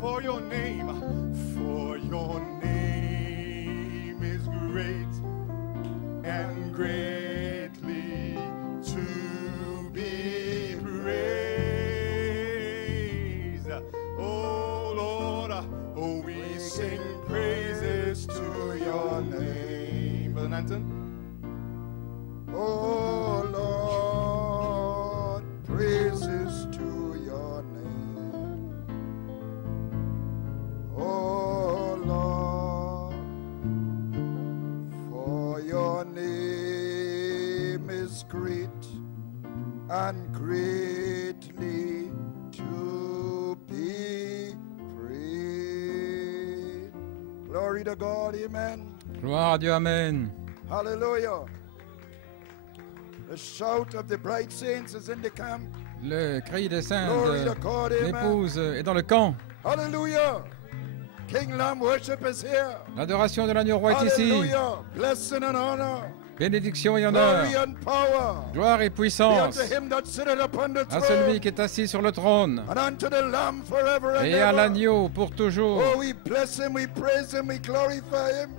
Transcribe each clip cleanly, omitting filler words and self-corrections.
for your name is great and greatly to be praised. Oh Lord, oh we sing praises to your name. Brother Nanton? Oh Lord, praises to your name. Oh Lord, for your name is great and greatly to be praised. Glory to God, amen. Gloire à Dieu, Amen. Hallelujah. The shout of the bride saints is in the camp. Le cri des saints Glory de to God, amen. l'épouse est dans le camp. Hallelujah. King Lamb worship is here. L'adoration de l'agneau roi est ici. Hallelujah. Blessing and honor. Bénédiction et honneur. Glory and power. Gloire et Be puissance unto him that sitteth upon the à celui throne. qui est assis sur le trône And unto the Lamb forever and et à ever. l'agneau pour toujours. Oh, we bless him, we praise him, we glorify him.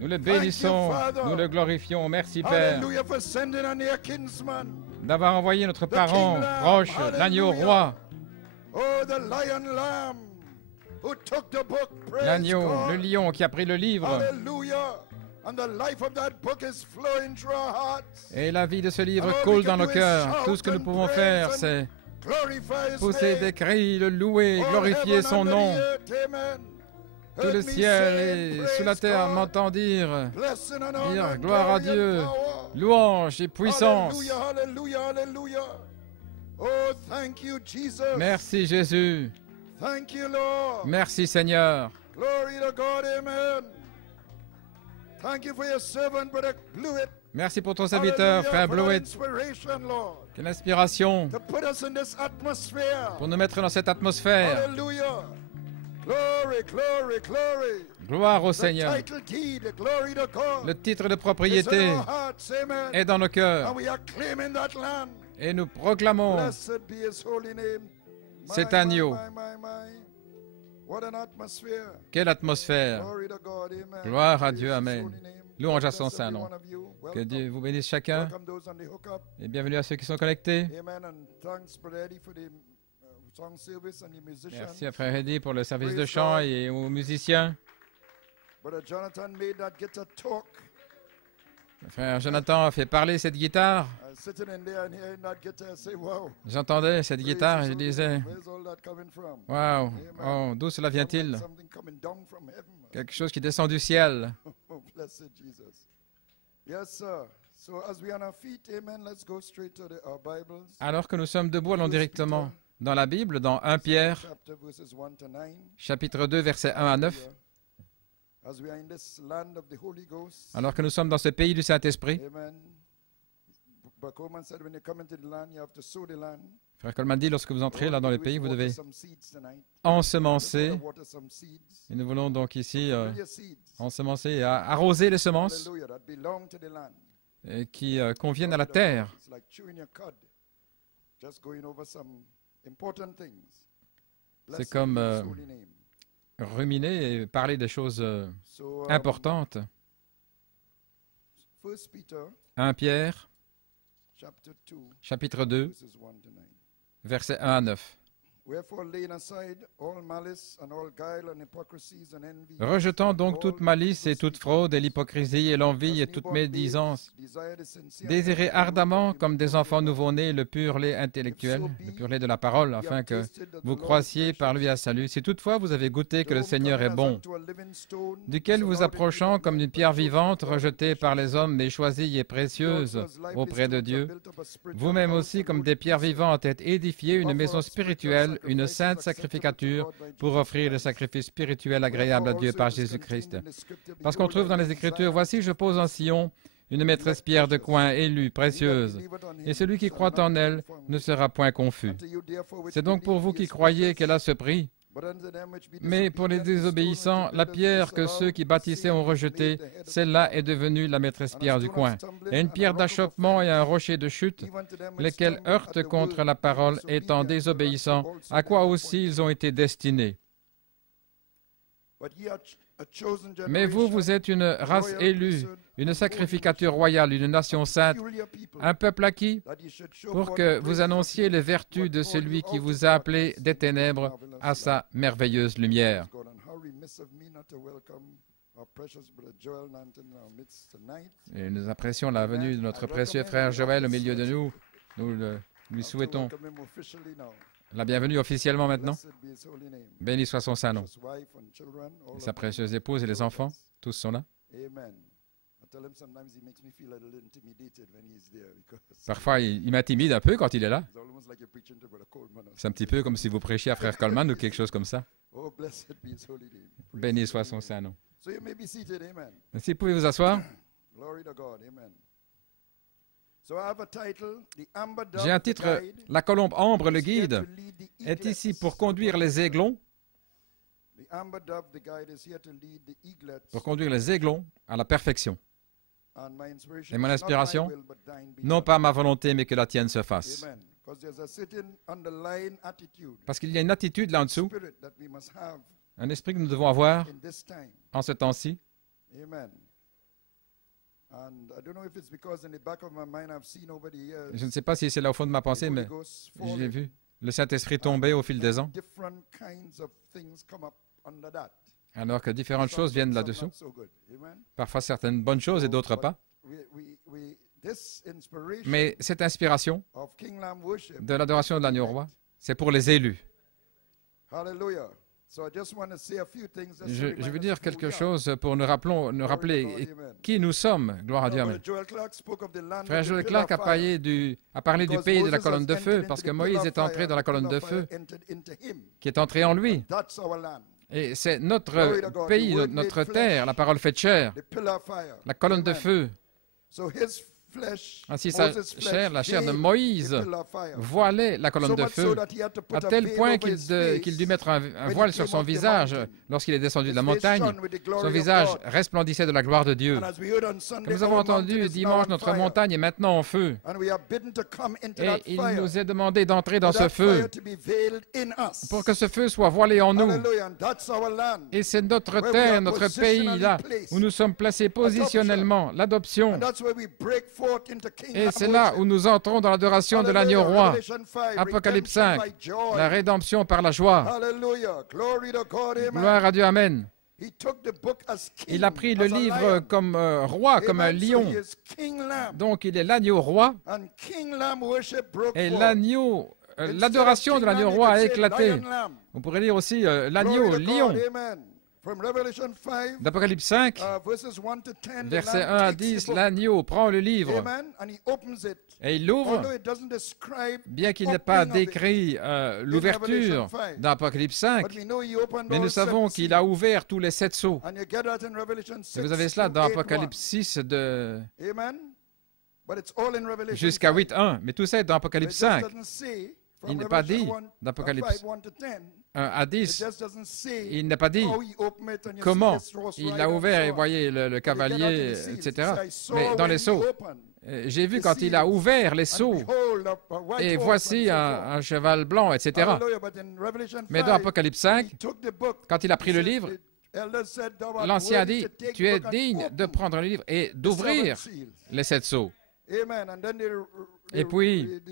Nous le bénissons, Father. nous le glorifions. Merci Père Hallelujah for sending a near kinsman. d'avoir envoyé notre parent King Lamb. proche, Hallelujah. l'agneau roi, Oh, the lion lamb who took the book. Praise l'agneau, God. le lion qui a pris le livre. Hallelujah. And the life of that book is flowing through our hearts. Et la vie de ce livre And all coule we dans can nos do is cœurs. shout Tout ce que nous and pouvons praise faire, and c'est glorify his pousser name. des cris, le louer, All glorifier heaven son under nom. the earth, amen. Tout Heard le me ciel say, et praise sous la terre God, m'entend dire blessing and honor, gloire à glory and Dieu, power. louange et puissance. Hallelujah, hallelujah, hallelujah. Oh, thank you, Jesus. Merci Jésus, Thank you, Lord. merci Seigneur. Glory to God, amen. Thank you for your servant, Brother Blewett. Merci pour ton serviteur, Hallelujah, frère for that Blewett. inspiration, Lord, Quelle inspiration to put us in this atmosphere. pour nous mettre dans cette atmosphère. Hallelujah. Glory, glory, glory. Gloire au The Seigneur. title deed, glory to God. Le titre de is in propriété our hearts, amen. est dans nos cœurs And we are claiming that land. et nous proclamons Blessed be his holy name. cet My, agneau. my. What an atmosphere. Quelle atmosphère. Glory to God, amen. Gloire à Praise Dieu, his Amen. holy name. Louange à God son bless saint every nom. one of you. Que Welcome. Dieu vous bénisse chacun Welcome those on the hookup. et bienvenue à ceux qui sont connectés. Amen. And thanks, Brother Eddie, for the song service and the musicians. Merci à Frère Eddy pour le service de chant et aux musiciens. Brother Jonathan made that guitar talk. Frère Jonathan a fait parler cette guitare. I was sitting in there and hearing that guitar, I say, wow. J'entendais cette praise guitare his et je holy disais, name. Where's all that coming from? waouh, Amen. oh, d'où cela Sounds vient-il? like something coming down from heaven. Quelque chose qui descend du ciel. Oh, blessed Jesus. Yes, sir. So as we are on our feet, amen, let's go straight to our Bibles. Alors que nous sommes debout, allons directement dans la Bible, dans 1 Pierre, Chapter verses 1 to 9. chapitre 2, versets 1 à 9. As we are in this land of the Holy Ghost. Alors que nous sommes dans ce pays du Saint-Esprit, Amen. But Coleman said when you come into the land, you have to sow the land. Frère Coleman dit, lorsque vous entrez là dans le pays, vous devez Water some seeds tonight. ensemencer. Water some seeds. Et nous voulons donc ici Familiar seeds. ensemencer et arroser les semences Hallelujah, that belong to the land. qui conviennent à la terre. It's like chewing your cud. Just going over some important things. C'est Blessed comme be his holy name. ruminer et parler des choses So, importantes. 1 Peter 1 Pierre, chapter 2, chapitre 2, verses 1 to 9. versets 1 à 9. Wherefore laying aside all malice and all guile and hypocrisies and envy. Rejetant donc toute malice et toute fraude et l'hypocrisie et l'envie et toute médisance, désirez ardemment comme des enfants nouveau-nés le pur lait intellectuel, le pur lait de la parole, afin que vous croissiez par lui à salut. Si toutefois vous avez goûté que le Seigneur est bon, duquel vous approchant comme d'une pierre vivante, rejetée par les hommes, mais choisie et précieuse auprès de Dieu, vous-même aussi comme des pierres vivantes êtes édifiés une maison spirituelle, une sainte sacrificature, pour offrir le sacrifice spirituel agréable à Dieu par Jésus-Christ. Parce qu'on trouve dans les Écritures, voici, je pose en Sion une maîtresse pierre de coin élue, précieuse, et celui qui croit en elle ne sera point confus. C'est donc pour vous qui croyez qu'elle a ce prix, Mais pour les désobéissants, la pierre que ceux qui bâtissaient ont rejetée, celle-là est devenue la maîtresse pierre du coin. Et une pierre d'achoppement et un rocher de chute, lesquels heurtent contre la parole, étant désobéissants, à quoi aussi ils ont été destinés. Mais vous, vous êtes une race élue, une sacrificature royale, une nation sainte, un peuple acquis, pour que vous annonciez les vertus de celui qui vous a appelé des ténèbres à sa merveilleuse lumière. Et nous apprécions la venue de notre précieux frère Joël au milieu de nous. Nous lui souhaitons la bienvenue officiellement maintenant. Béni soit son saint nom. Et sa précieuse épouse et les enfants, tous sont là. Parfois, il m'intimide un peu quand il est là. C'est un petit peu comme si vous prêchiez à frère Coleman ou quelque chose comme ça. Béni soit son saint nom. Si vous pouvez vous asseoir. J'ai un titre, la colombe ambre, le guide, est ici pour conduire les aiglons, à la perfection. Et mon inspiration, non pas ma volonté, mais que la tienne se fasse. Parce qu'il y a une attitude là en dessous, un esprit que nous devons avoir en ce temps-ci. Je ne sais pas si c'est là au fond de ma pensée, mais j'ai vu le Saint-Esprit tomber au fil des ans, alors que différentes choses viennent là-dessous. Parfois certaines bonnes choses et d'autres pas. Mais cette inspiration de l'adoration de l'agneau roi, c'est pour les élus. Je veux dire quelque chose pour nous rappeler qui nous sommes. Gloire à Dieu. Amen. Frère Joel Clark a parlé du pays de la colonne de feu parce que Moïse est entré dans la colonne de feu qui est entrée en lui. Et c'est notre pays, notre terre, la parole faite chair, la colonne de feu. Ainsi, sa chair, la chair de Moïse, voilait la colonne de feu, à tel point qu'il dut mettre un voile sur son visage lorsqu'il est descendu de la montagne. Son visage resplendissait de la gloire de Dieu. Comme nous avons entendu dimanche, notre montagne est maintenant en feu. Et il nous est demandé d'entrer dans ce feu pour que ce feu soit voilé en nous. Et c'est notre terre, notre pays, là, où nous sommes placés positionnellement, l'adoption. Et c'est là où nous entrons dans l'adoration de l'agneau roi. Apocalypse 5, la rédemption par la joie. Gloire à Dieu, amen. Il a pris le livre comme roi, comme un lion. Donc il est l'agneau roi. Et l'agneau, l'adoration de l'agneau roi a éclaté. On pourrait lire aussi l'agneau, lion. D'Apocalypse 5, versets 1 à 10, l'agneau prend le livre et il l'ouvre, bien qu'il n'ait pas décrit l'ouverture d'Apocalypse 5, mais nous savons qu'il a ouvert tous les 7 sceaux. Et vous avez cela dans Apocalypse 6 jusqu'à 8.1, mais tout ça est dans Apocalypse 5. Il n'est pas dit d'Apocalypse 1 à 10, il n'a pas dit comment il a ouvert et voyez le cavalier, etc. Mais dans les sceaux, j'ai vu quand il a ouvert les sceaux, et voici un cheval blanc, etc. Mais dans Apocalypse 5, quand il a pris le livre, l'ancien a dit, tu es digne de prendre le livre et d'ouvrir les 7 sceaux. Et puis,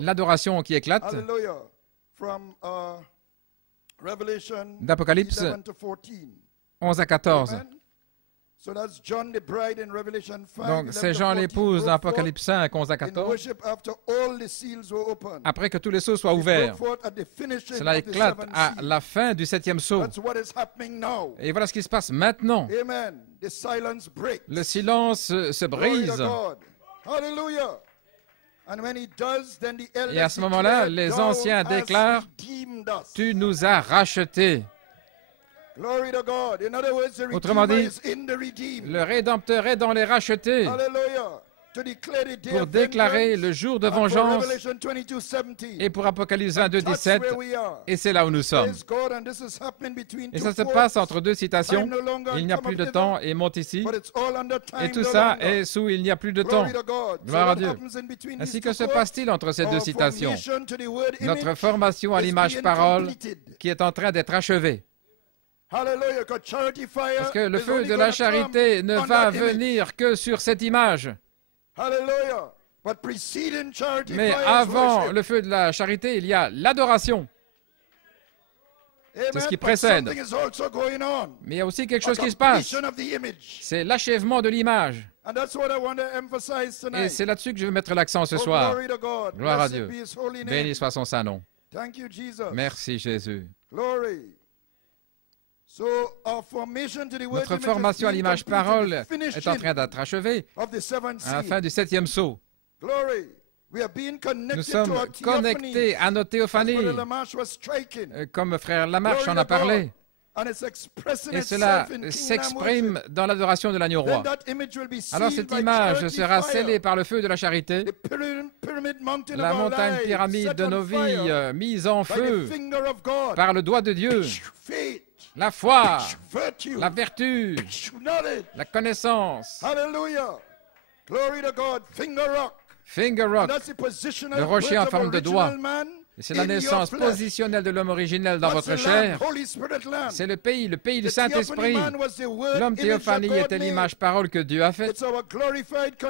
l'adoration qui éclate d'Apocalypse 11 à 14. Donc, c'est Jean l'épouse dans Apocalypse 5, 11 à 14. Après que tous les sceaux soient ouverts, cela éclate à la fin du 7e sceau. Et voilà ce qui se passe maintenant. Le silence se brise. Et à ce moment-là, les anciens déclarent, « Tu nous as rachetés. » Autrement dit, le Rédempteur est dans les rachetés. pour déclarer le jour de vengeance et pour Apocalypse 22, 17. Et c'est là où nous sommes. Et ça se passe entre deux citations. Il n'y a plus de temps et monte ici. Et tout ça est sous il n'y a plus de temps. Gloire à Dieu. Ainsi que se passe-t-il entre ces deux citations? Notre formation à l'image parole qui est en train d'être achevée. Parce que le feu de la charité ne va venir que sur cette image. Mais avant le feu de la charité, il y a l'adoration. C'est ce qui précède. Mais il y a aussi quelque chose qui se passe. C'est l'achèvement de l'image. Et c'est là-dessus que je veux mettre l'accent ce soir. Gloire à Dieu. Béni soit son saint nom. Merci Jésus. Notre formation à l'image parole est en train d'être achevée à la fin du 7e sceau. Nous sommes connectés à nos théophanies, comme frère Lamarche en a parlé. Et cela s'exprime dans l'adoration de l'agneau roi. Alors cette image sera scellée par le feu de la charité, la montagne pyramide de nos vies mise en feu par le doigt de Dieu, la foi, la vertu, la connaissance. Finger rock, le rocher en forme de doigt. Et c'est la naissance positionnelle de l'homme originel dans votre chair. C'est le pays du Saint-Esprit. L'homme théophanie était l'image parole que Dieu a faite.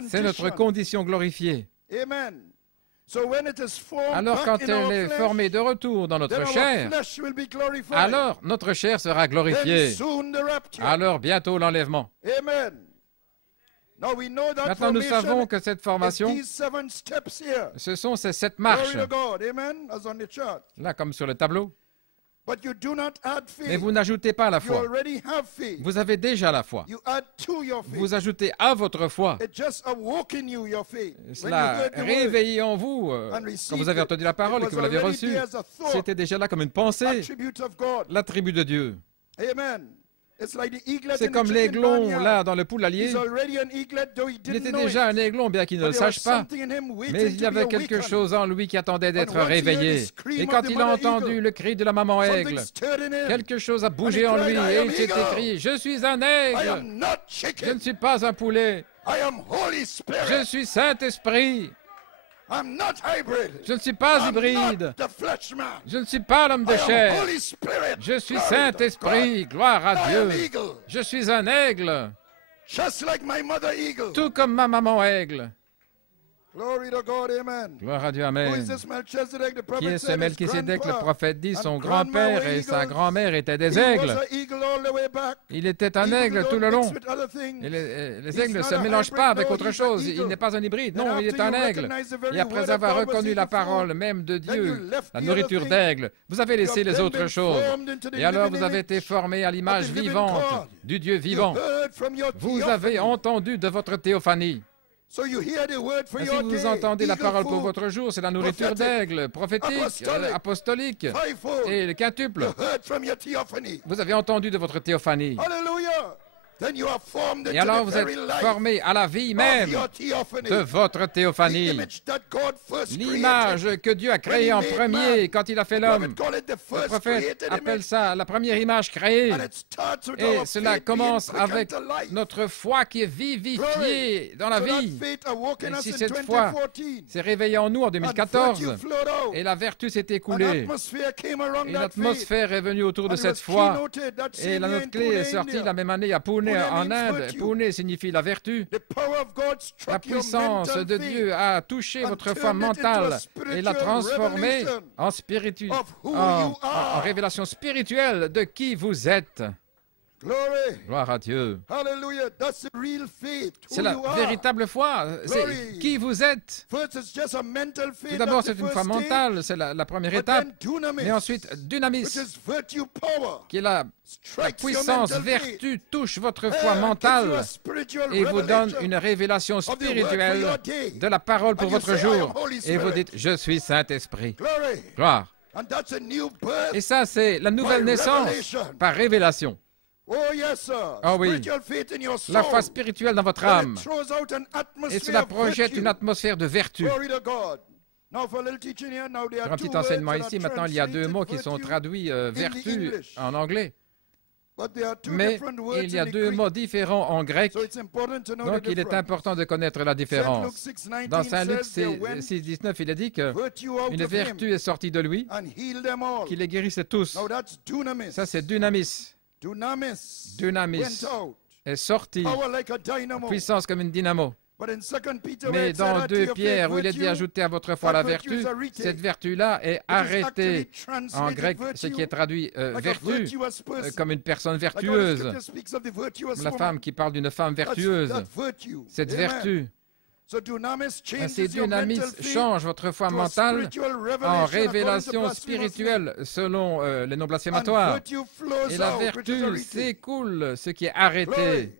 C'est notre condition glorifiée. Alors quand elle est formée de retour dans notre chair, alors notre chair sera glorifiée. Alors bientôt l'enlèvement. Maintenant, nous savons que cette formation, ce sont ces 7 marches, là comme sur le tableau. Mais vous n'ajoutez pas la foi. Vous avez déjà la foi. Vous ajoutez à votre foi. Cela réveille en vous, quand vous avez entendu la parole et que vous l'avez reçue. C'était déjà là comme une pensée, l'attribut de Dieu. C'est comme l'aiglon, là, dans le poulailler. Il était déjà un aiglon, bien qu'il ne le sache pas. Mais il y avait quelque chose en lui qui attendait d'être réveillé. Et quand il a entendu le cri de la maman aigle, quelque chose a bougé en lui et il s'est écrié « Je suis un aigle, je ne suis pas un poulet, je suis Saint-Esprit. Je ne suis pas hybride. Je ne suis pas l'homme de chair. Je suis Saint-Esprit. Gloire à Dieu. Je suis un aigle. Tout comme ma maman aigle. Gloire à Dieu, Amen. Qui est ce Melchisédek? Le prophète dit son grand-père et sa grand-mère étaient des aigles. Il était un aigle tout le long. Et les aigles ne se mélangent pas avec autre chose. Il n'est pas un hybride. Non, il est un aigle. Et après avoir reconnu la parole même de Dieu, la nourriture d'aigle, vous avez laissé les autres choses. Et alors vous avez été formé à l'image vivante du Dieu vivant. Vous avez entendu de votre théophanie. Et si vous entendez la parole pour votre jour, c'est la nourriture d'aigle, prophétique, apostolique et le quintuple. Vous avez entendu de votre théophanie. Et alors vous êtes formé à la vie même de votre théophanie. L'image que Dieu a créée en premier quand il a fait l'homme. Le prophète appelle ça la première image créée. Et cela commence avec notre foi qui est vivifiée dans la vie. Et si cette foi s'est réveillée en nous en 2014, et la vertu s'est écoulée, et l'atmosphère est venue autour de cette foi, et la note clé est sortie la même année à Pune, en Inde. Pune signifie la vertu. La puissance de Dieu a touché votre foi mentale et l'a transformée en révélation spirituelle de qui vous êtes. Gloire à Dieu. C'est la véritable foi. C'est qui vous êtes. Tout d'abord, c'est une foi mentale. C'est la première étape. Mais ensuite, dynamis, qui est la puissance, vertu, touche votre foi mentale et vous donne une révélation spirituelle de la parole pour votre jour. Et vous dites, je suis Saint-Esprit. Gloire. Et ça, c'est la nouvelle naissance par révélation. Oh, yes, sir. Ah oui. Spiritual faith in your soul. La foi spirituelle dans votre And âme. it throws out an Et atmosphere cela of projette virtue. une atmosphère de vertu. Glory to God. Now for a little teaching here, now there Pour are un two petit enseignement words that ici, are maintenant il y a deux translated mots qui sont virtue, traduits vertu English. en anglais. but there are two Mais different words il y a in the deux Greek. mots différents en grec. So it's important to know Donc the il est difference. important de connaître la Saint Luke différence. 6:19 Dans Saint Luc says there went 6,19, il est dit que virtue out une of him vertu est sortie de lui and healed them all. qui les guérissait tous. Now that's dunamis. Ça, c'est dynamis. Dunamis. Dunamis Went out. est sorti, Power like a dynamo. puissance comme une dynamo. But in 2 Peter, where Mais it said, dans "Add to 2 your Pierre, faith où il est dit virtue", ajouter à votre foi that la virtue vertu, is arete. cette vertu-là est It is arrêtée actually en translated grec, ce virtue, qui est traduit like a vertu, virtuous person. comme une personne Like how the vertueuse. scripture speaks of the virtuous La woman. femme qui parle d'une femme That's vertueuse, that virtue. cette Amen. vertu. So dunamis changes Ainsi, your dynamis mental faith change votre foi to a mentale spiritual en revelation according to révélation blasphemous spirituelle selon les noms name. And blasphématoires. virtue flows Et la out, which is vertu arete. s'écoule, ce qui est Glory. arrêté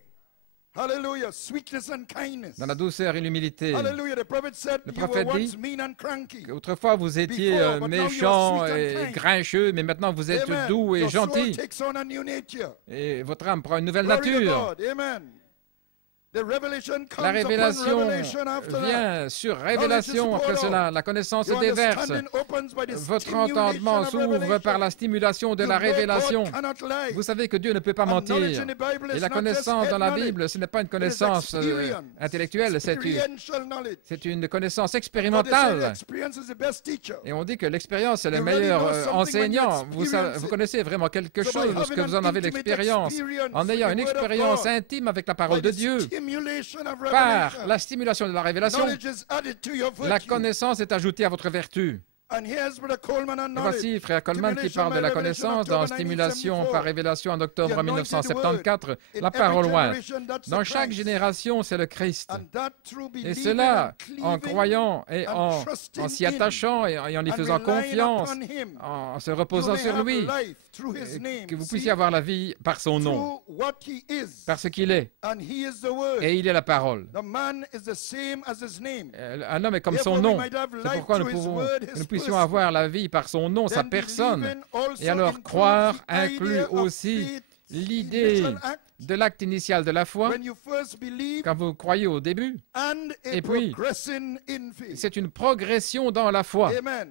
Hallelujah. Sweetness and kindness. dans la douceur et l'humilité. Hallelujah. The prophet said Le you were prophète once dit mean and cranky. Autrefois, vous étiez Before, but now you are méchant sweet and et kind. grincheux, mais maintenant vous êtes Amen. doux et Your soul gentil. takes on a new nature. Et votre âme prend une nouvelle Glory to nature. God. Amen. The revelation comes La upon révélation revelation after that. vient sur révélation après cela. La connaissance se Your déverse. understanding opens by the Votre stimulation entendement of s'ouvre revelation. par la stimulation de You la know God révélation. cannot lie. Vous savez que Dieu ne peut pas And mentir. knowledge in the Bible Et is la not just connaissance head dans la knowledge. Bible, ce n'est pas une It is connaissance experience, intellectuelle, experiential knowledge. c'est une connaissance So they say expérimentale. experience is the best teacher. Et on dit que l'expérience est le You really meilleur know something when you enseignant. experience Vous it. connaissez vraiment quelque So by chose having lorsque vous en an avez intimate l'expérience. experience En ayant with une the word of expérience God, intime avec la parole by de the Dieu, stimulation of par revelation, la stimulation de la révélation, knowledge is added to your la virtue. connaissance est ajoutée à votre vertu. And here's Brother Coleman on Et knowledge. voici Frère Coleman qui Stimulation parle de by la revelation, connaissance dans October Stimulation 1974. par révélation en octobre The anointed 1974, word. In la parole every loin. generation, that's the Dans chaque Christ. génération, c'est le Christ. And that through Et believing cela, and en cleaving croyant et and en trusting s'y in attachant et en y and faisant relying confiance, upon him, en se you reposant may sur have lui, life through his name. que vous See, puissiez avoir la vie par son nom, through what he is. par ce qu'il est. And he is the word. Et il est la parole. The man is the same as his name. Un homme est comme Therefore, son we nom. might have C'est life pourquoi through his word, his nous puissions person. avoir la vie par son nom, sa Then personne. believing also Et alors includes croire the inclut idea of aussi faith, l'idée initial act, de l'acte initial de la foi, when you first believe, quand vous croyez au début. and a Et puis, progressing in faith. C'est une progression dans la foi. Amen.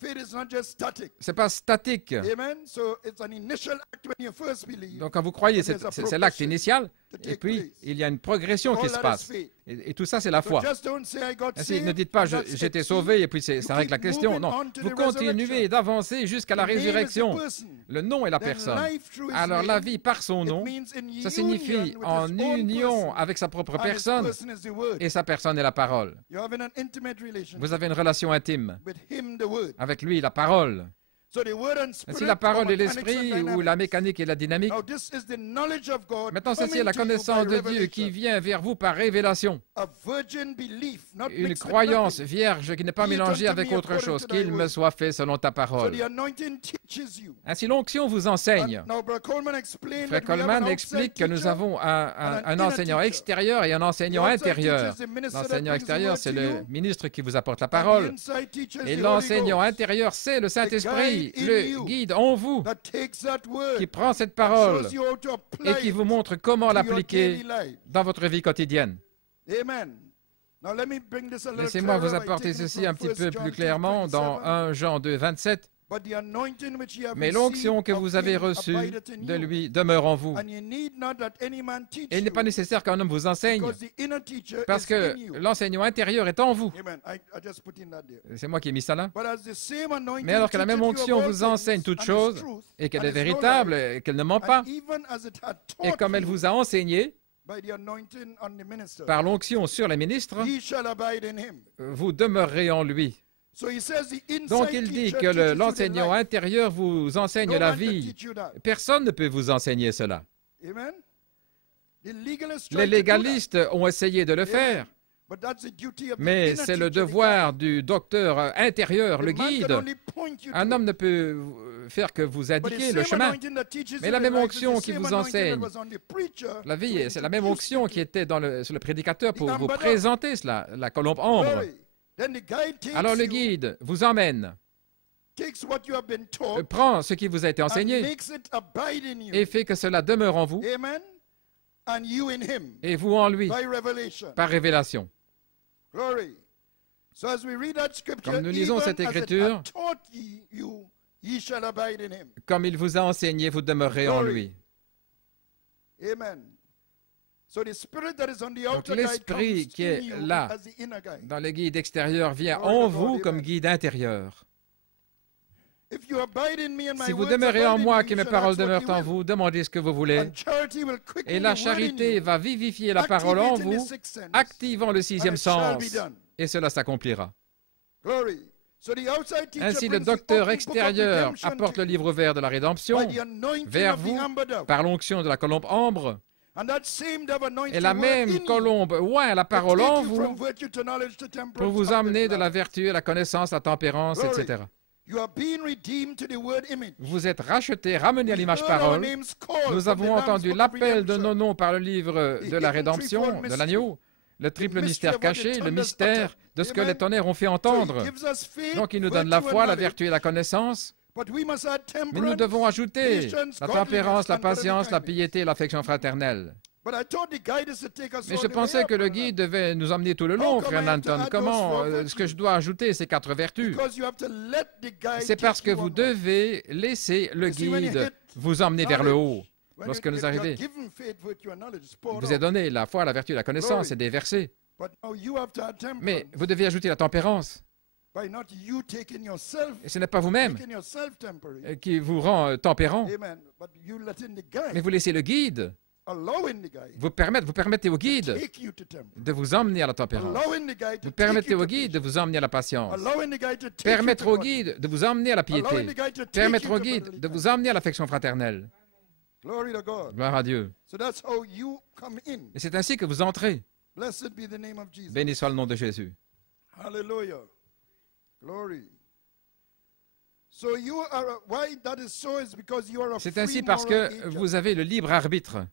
Faith is not just static. C'est pas statique. Amen. So it's an initial act when you first believe. Donc quand vous croyez, There's a c'est l'acte progression initial, to et take puis place. il y a une progression qui All se that is passe. faith. Et tout ça, c'est la So foi. just don't say I got Ainsi, saved, ne dites pas, and that's it. j'étais See, sauvé, et puis you ça règle la keep question. moving Non, on to vous the continuez resurrection. d'avancer jusqu'à la The name is the résurrection. person. Le nom est la Then personne. life through his Alors la name, vie par son it nom, means in ça union signifie with en his own union person. avec sa propre And his personne, person is the word. et sa personne est la parole. You're having an intimate relationship Vous avez une relation intime with him, the word. avec lui, la parole. So the word and Ainsi, spirit la parole or et mechanics and l'esprit, ou dynamics. la mécanique et la dynamique. Now this is the knowledge of God Maintenant, ceci coming est la to you by connaissance de Dieu revelation. qui vient vers vous par révélation. A virgin belief, not Une mixed with croyance nothing. vierge qui n'est pas Be it mélangée unto avec me autre according chose, to thy qu'il me word. soit fait selon ta So parole. the anointing teaches you. Ainsi, l'onction vous enseigne. Now, Brother Coleman explained Frère that we have Coleman an explique outside que nous teacher avons un and an enseignant inner teacher. extérieur et un enseignant The outside intérieur. teacher is the minister that L'enseignant brings the extérieur, word c'est to le you. ministre qui vous apporte la And the parole. inside teacher is Et the Holy l'enseignant Ghost intérieur, c'est le Saint-Esprit, guide in le you. guide en vous, that takes that word qui prend cette and parole shows you how to apply et qui vous it montre comment to your l'appliquer daily life. dans votre vie quotidienne. Amen. Now let me bring this a little Laissez-moi vous clearer by apporter taking it ceci from un petit 1 peu John plus clairement dans 2:27. 1 Jean 2, 27. But the anointing which ye have Mais l'onction que received vous of avez him reçue abideth in de you, lui demeure en vous. and ye need not that any man teach Et il n'est pas you, nécessaire qu'un homme vous enseigne, because the inner teacher parce is que in you. l'enseignant intérieur est en vous. Amen. I just put in that there. C'est moi qui ai mis ça là. But as the same anointing Mais alors que la même teacheth you onction of all vous enseigne things, toutes and is choses, truth, et qu'elle and est is no véritable, lie, et qu'elle ne ment pas, and even as it had et taught comme elle you vous a enseigné by the anointing on the minister, par l'onction sur les ministres, ye shall abide in him. vous demeurerez en lui. So he says the inside Donc il dit teacher que teaches you the l'enseignant life. intérieur vous enseigne No la man can vie. teach you that. Personne ne peut vous enseigner cela. Amen. The legalists Les try to do that. légalistes ont essayé de le faire, But that's the duty of the mais inner c'est le teacher, the devoir guide. du docteur intérieur, The le man can guide. only point you Un to homme it. ne peut faire que vous But the indiquer le same chemin. anointing that teaches Mais you la the même life is onction the qui same vous anointing that enseigne. was on the preacher La vie, to c'est la même introduce onction you qui était sur le prédicateur pour vous ambassador. présenter cela, la colombe ambre. Glory. Then the guide takes Alors le you guide vous emmène takes what you have been taught prend ce qui vous a été and enseigné makes it abide in you. et fait que cela demeure en vous, Amen. And you in him et vous en lui, by revelation. par révélation. Glory. So as we read that scripture, Comme nous lisons cette even as it écriture, hath taught you, ye shall abide in him. Comme il vous a enseigné, vous demeurerez en lui. Amen. So the spirit that is on the Donc outer guide l'esprit comes qui in est you là, as the inner guide. dans le guide extérieur, vient Glory en to vous God, comme amen. guide intérieur. If you abide in me and my Si vous words demeurez en abide in moi, you, que you mes shall paroles ask what demeurent you en will. vous, demandez ce que vous voulez. And charity will quicken Et la the word in charité you, va vivifier la parole en activating the vous, sixth sense, activant le and sixième it shall be sens, done. et cela s'accomplira. Glory. So the outside teacher Ainsi, le brings the docteur open book of extérieur redemption apporte to le you livre vert de la rédemption by the anointing vers of the vous amber dove. par l'onction de la colombe ambre, And that same dove anoints et the la word même in you colombe oint la to parole take en you from vous virtue to knowledge to temperance pour vous and amener de la temperance. vertu à la connaissance, la tempérance, Glory. etc. You are being redeemed to the word image. Vous êtes rachetés, ramenés à We l'image heard our parole. names called Nous from the avons Lamb's entendu book of l'appel de redemption. nos noms par le livre de la hidden rédemption, threefold de l'agneau, le triple mystère of what the caché, le thunders mystère uttered. de ce que Amen. les tonnerres ont fait So he entendre. gives us faith, Donc il nous donne la virtue, foi, and la knowledge. vertu et la connaissance, But we must add mais nous temperance, devons ajouter patience, la godliness, tempérance, la and brotherly patience, la kindness. piété et l'affection fraternelle. But I thought the guide is to take us Mais all je the way pensais up, que le brother. guide devait nous emmener tout le long, How come frère I have to Nanton. add Comment those four ce que je dois ajouter ces 4 vertus? Because you have to let the guide C'est parce que take you vous on up. devez laisser le You see, when you guide hit vous emmener vers le haut. When Lorsque you nous are arrivez, given faith, virtue, and knowledge, it's poured vous est out. donné la foi, la vertu, la connaissance Glory. et des versets. But now you have to add temperance Mais vous devez ajouter la tempérance. by not you taking yourself, Et ce n'est pas vous-même making yourself temporary. qui vous rend tempérant, Amen. But you letting the guide, mais vous laissez le guide allowing the guide vous permettez au guide take you to temperance. de vous emmener à la tempérance. Allowing the guide to Vous take permettez you au to guide de patience. vous emmener à la patience. Allowing the guide to take Permettre you to au godliness. guide de vous emmener à la Allowing piété. the guide to take Permettre you au to guide brotherly de vous kindness. emmener à l'affection fraternelle. Glory to God. Gloire à Dieu. So that's how you come in. Et c'est ainsi que vous entrez. Blessed be the name of Jesus. Béni soit le nom de Jésus. Hallelujah. Glory. So you are why that is so is because you are a C'est ainsi free parce moral que agent. vous avez le libre arbitre.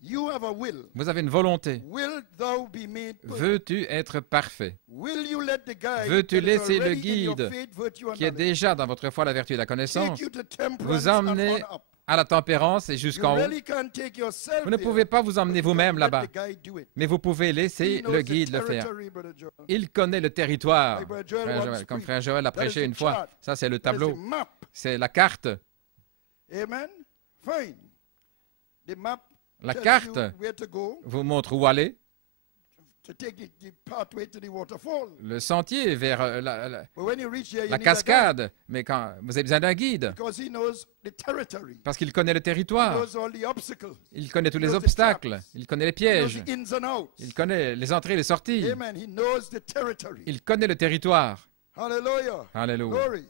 You have a will. Vous avez une volonté. Will thou be made perfect? Veux-tu être parfait? Will you let the guide Veux-tu that is laisser le already in your guide faith, virtue, and qui est knowledge déjà dans votre foi, la vertu et la connaissance, take you to temperance vous and emmener on up? à la tempérance et You jusqu'en haut? really can't take yourself Vous ne there, pouvez pas vous emmener but you vous-même can là-bas, let the guide do it. mais vous pouvez He laisser knows le the guide le faire. territory, Brother Joel. Il connaît le territoire. Like Brother Joel Frère once Joël, comme preached. frère Joël a That is prêché the une fois, chart. ça c'est le That is tableau, the map. c'est la carte. Amen. Fine. The map La tells carte you where to go vous montre où aller, to take the pathway to the waterfall. le sentier vers But when you reach there, you la need a guide cascade. Mais quand vous avez besoin d'un guide, because he knows the territory. parce qu'il connaît le He territoire, knows all the obstacles. il connaît tous He les knows the obstacles, traps. il connaît les He knows pièges, the ins and outs. il connaît les entrées et les sorties, Amen. He knows the territory. il connaît le territoire. Hallelujah. Alléluia. Glory.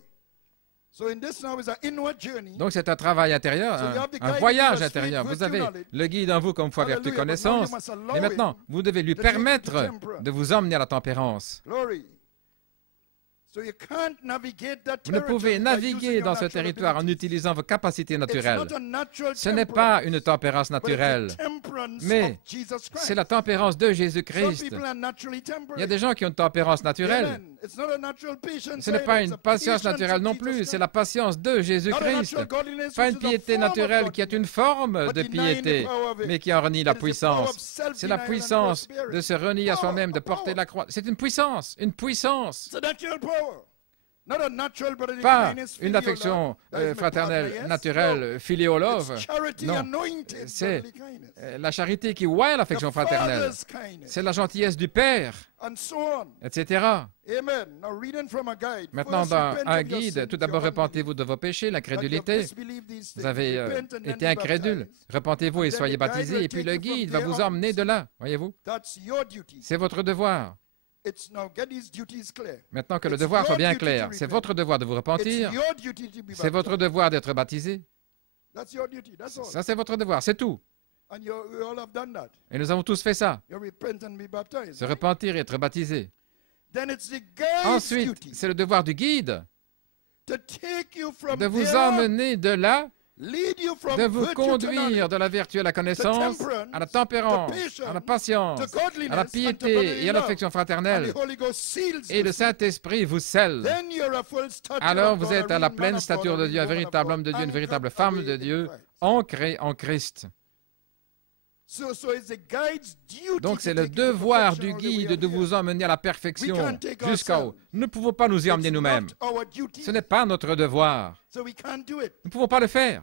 So in this now is an inward journey. Donc c'est un travail intérieur, So you have the un guide voyage in you as intérieur. faith, Vous avez virtue, knowledge. le guide en vous comme foi, vertu, Hallelujah. But now you connaissance. must allow Et maintenant, him vous devez lui to take you to permettre temperance. de vous emmener à la tempérance. Glory. So you can't navigate that Vous ne pouvez territory by naviguer using dans your ce natural territoire en abilities. utilisant vos capacités It's naturelles. not a natural Ce n'est pas temperance, une tempérance but it's naturelle, the temperance mais of Jesus Christ. c'est la tempérance de Some Jésus-Christ. people are naturally temperate. Il y a des gens qui ont une tempérance naturelle. Amen. It's not a natural patience Ce n'est either, pas it's une a patience patience naturelle of non Jesus plus, Christ. c'est la patience de Not a Jésus-Christ. natural godliness, Pas which une is a piété form of naturelle qui est une forme but de denying the piété, power of it. mais qui en renie la It is the power of puissance. self-denial C'est la and puissance perseverance. de se renier à Power, soi-même, de a porter power. la croix. C'est une puissance, une puissance. It's a natural power. Not a natural brotherly Pas kindness, une filial affection love. That is my fraternelle, partner, yes? naturelle, No. filial love. It's charity Non. anointed C'est brotherly kindness. la charité qui oint l'affection The fraternelle. father's kindness. C'est la gentillesse du Père, And so on. etc. Amen. Now reading from a guide. Maintenant, First, dans repent un of your guide, sins, tout d'abord, your unbelief, repentez-vous de vos péchés, that you have l'incrédulité. disbelieved these Vous things. avez Repent and then été be incrédule. baptized. Repentez-vous et And then soyez the guide baptisés. will Et puis take le you from guide va there vous on. emmener de là, voyez-vous. That's your duty. C'est votre devoir. It's now get these duties clear. Maintenant que le It's devoir your soit bien duty to clair, repent. c'est votre devoir de vous It's repentir. your duty to be C'est votre baptized. devoir d'être baptisé. That's your duty. That's all. Ça, c'est votre devoir, c'est tout. And you all have done that. Et nous avons tous fait ça. You repent and be baptized. Se repentir et être baptisé. Then it's the guide's Ensuite, duty c'est le devoir du guide to take you from de vous there emmener de là lead you from de vous virtue to knowledge, conduire de la vertu à la connaissance, à la tempérance, à la patience, à la piété et à l'affection and fraternelle. the Holy Ghost seals Et you. le Saint-Esprit vous scelle. Then you're a full stature Alors of vous God, êtes a à la real pleine man of God, stature a de real Dieu, un woman of véritable God, homme de Dieu, une anchored véritable femme away de in Dieu, Christ. ancrée en Christ. So it's the guide's duty Donc to c'est le take you to devoir perfection du all the way guide up de here. vous emmener à la We perfection can't take jusqu'en haut. ourselves. Nous ne pouvons pas nous y emmener It's nous-mêmes. not our duty, Ce n'est pas notre devoir. so we can't do it. Nous ne pouvons pas le faire.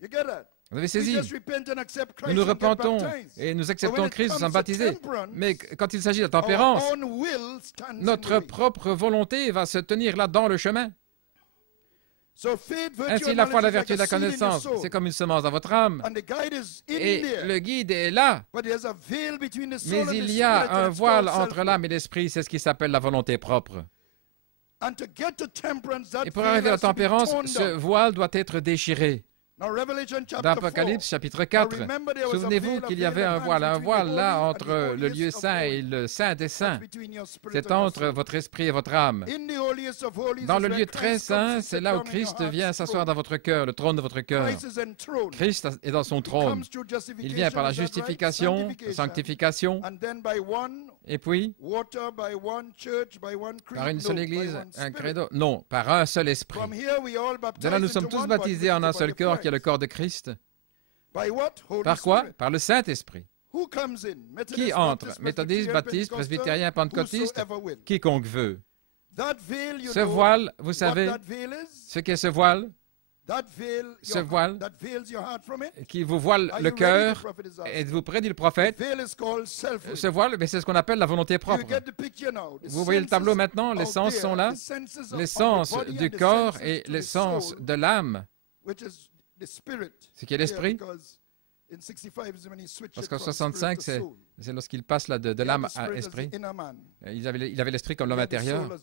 You get that? Vous avez We saisi? just repent and accept Nous Christ nous and get repentons baptized. et nous But when acceptons it Christ, nous comes sommes to baptisés. temperance, Mais quand il s'agit de la our tempérance, own will stands in the notre way. propre volonté va se tenir là dans le chemin. So faith, virtue, Ainsi, and la foi, la knowledge vertu et is la like a seed in your connaissance, soul. c'est comme une semence dans votre âme. And the guide is in Et there. le guide est là. But there's a veil between the soul Mais and the il y spirit, a and un it's voile called entre self-will. l'âme et l'esprit, c'est ce qui s'appelle la volonté propre. And to get to temperance, that Et pour veil arriver à la has to be tempérance, torn ce down. voile doit être déchiré. Now, Revelation chapter 4. D'Apocalypse chapitre 4. Souvenez-vous qu'il y avait un voile là entre le lieu saint et le saint des saints. C'est entre votre esprit et votre âme. Dans le lieu très saint, c'est là où Christ vient s'asseoir dans votre cœur, le trône de votre cœur. Christ est dans son trône. Il vient par la justification, la sanctification, et puis par une seule église, un credo. Non, par un seul esprit. De là, nous sommes tous baptisés en un seul corps qui est le corps de Christ. Par quoi? Par le Saint-Esprit. Qui entre? Méthodiste, baptiste, presbytérien, pentecôtiste? Quiconque veut. Ce voile, vous savez ce qu'est ce voile? Ce voile qui vous voile le cœur. Êtes-vous prêt, dit le prophète? Ce voile, c'est ce qu'on appelle la volonté propre. Vous voyez le tableau maintenant? Les sens sont là. Les sens du corps et les sens de l'âme, ce qui est l'esprit. Parce qu'en 65, c'est lorsqu'il passe là de l'âme à l'esprit. Il avait l'esprit comme l'homme intérieur,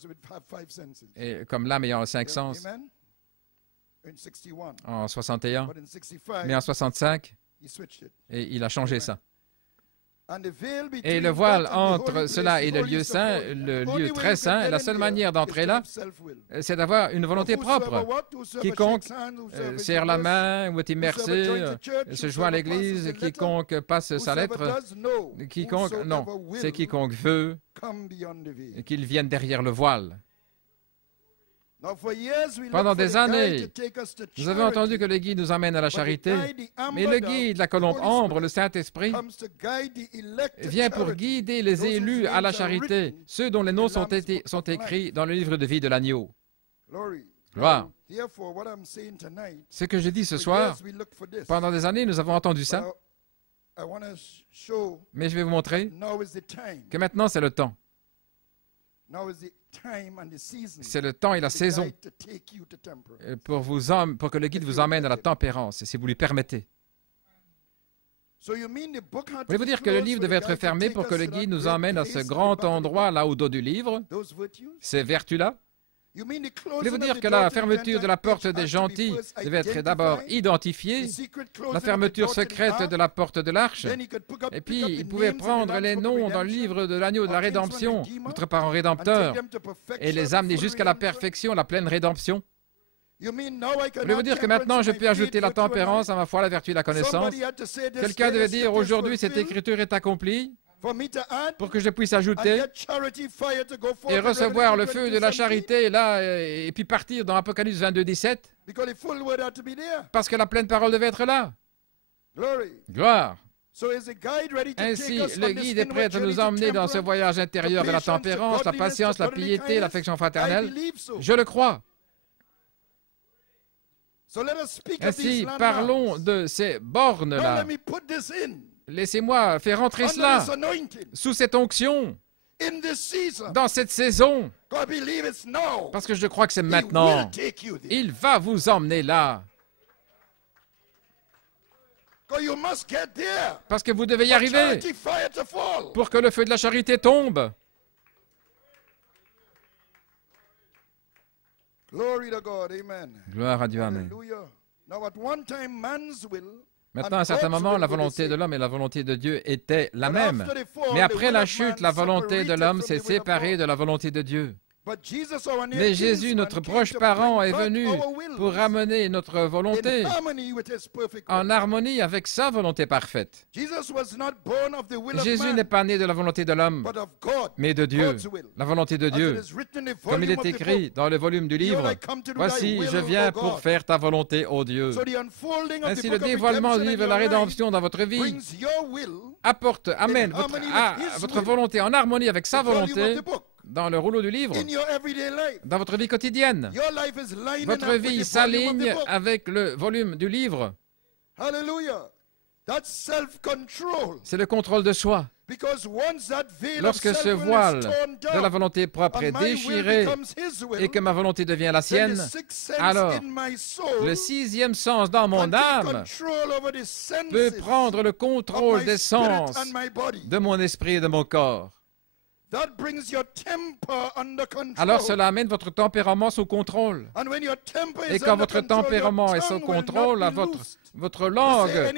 et comme l'âme ayant 5 sens en 61. Mais en 65, et il a changé ça. Et le voile entre cela et le lieu saint, le lieu très saint, la seule manière d'entrer là, c'est d'avoir une volonté propre. Quiconque serre la main ou est immersé, se joint à l'église, quiconque passe sa lettre, quiconque, non, c'est quiconque veut qu'il vienne derrière le voile. Pendant des années, nous avons entendu que le guide nous emmène à la charité, mais le guide, la colombe ambre, le Saint-Esprit, vient pour guider les élus à la charité, ceux dont les noms sont écrits dans le livre de vie de l'agneau. Gloire. Ce que je dis ce soir, pendant des années, nous avons entendu ça, mais je vais vous montrer que maintenant c'est le temps. C'est le temps et la saison pour que le guide vous emmène à la tempérance, si vous lui permettez. Voulez-vous dire que le livre devait être fermé pour que le guide nous emmène à ce grand endroit là au dos du livre, ces vertus-là? Voulez-vous dire que la fermeture de la porte des gentils devait être d'abord identifiée, la fermeture secrète de la porte de l'arche, et puis il pouvait prendre les noms dans le livre de l'agneau de la rédemption, notre parent rédempteur, et les amener jusqu'à la perfection, la pleine rédemption? Voulez-vous dire que maintenant je peux ajouter la tempérance à ma foi, la vertu et la connaissance? Quelqu'un devait dire aujourd'hui cette écriture est accomplie, pour que je puisse ajouter et recevoir le feu de la charité là et puis partir dans Apocalypse 22, 17, parce que la pleine parole devait être là. Gloire. Ainsi, le guide est prêt à nous emmener dans ce voyage intérieur vers la tempérance, la patience, la piété, l'affection fraternelle. Je le crois. Ainsi, parlons de ces bornes-là. Laissez-moi faire rentrer cela sous cette onction, dans cette saison, parce que je crois que c'est maintenant. Il va vous emmener là. Parce que vous devez y arriver pour que le feu de la charité tombe. Gloire à Dieu, amen. Maintenant, à un certain moment, la volonté de l'homme et la volonté de Dieu étaient la même. Mais après la chute, la volonté de l'homme s'est séparée de la volonté de Dieu. Mais Jésus, notre proche parent, est venu pour ramener notre volonté en harmonie avec sa volonté parfaite. Jésus n'est pas né de la volonté de l'homme, mais de Dieu, la volonté de Dieu. Comme il est écrit dans le volume du livre, « Voici, je viens pour faire ta volonté, ô Dieu. » Ainsi, le dévoilement du livre de la rédemption dans votre vie amène votre volonté en harmonie avec sa volonté dans le rouleau du livre, dans votre vie quotidienne. Votre vie s'aligne avec le volume du livre. C'est le contrôle de soi. Lorsque ce voile de la volonté propre est déchiré et que ma volonté devient la sienne, alors le sixième sens dans mon âme peut prendre le contrôle des sens de mon esprit et de mon corps. Alors cela amène votre tempérament sous contrôle. Et quand votre tempérament est sous contrôle, votre langue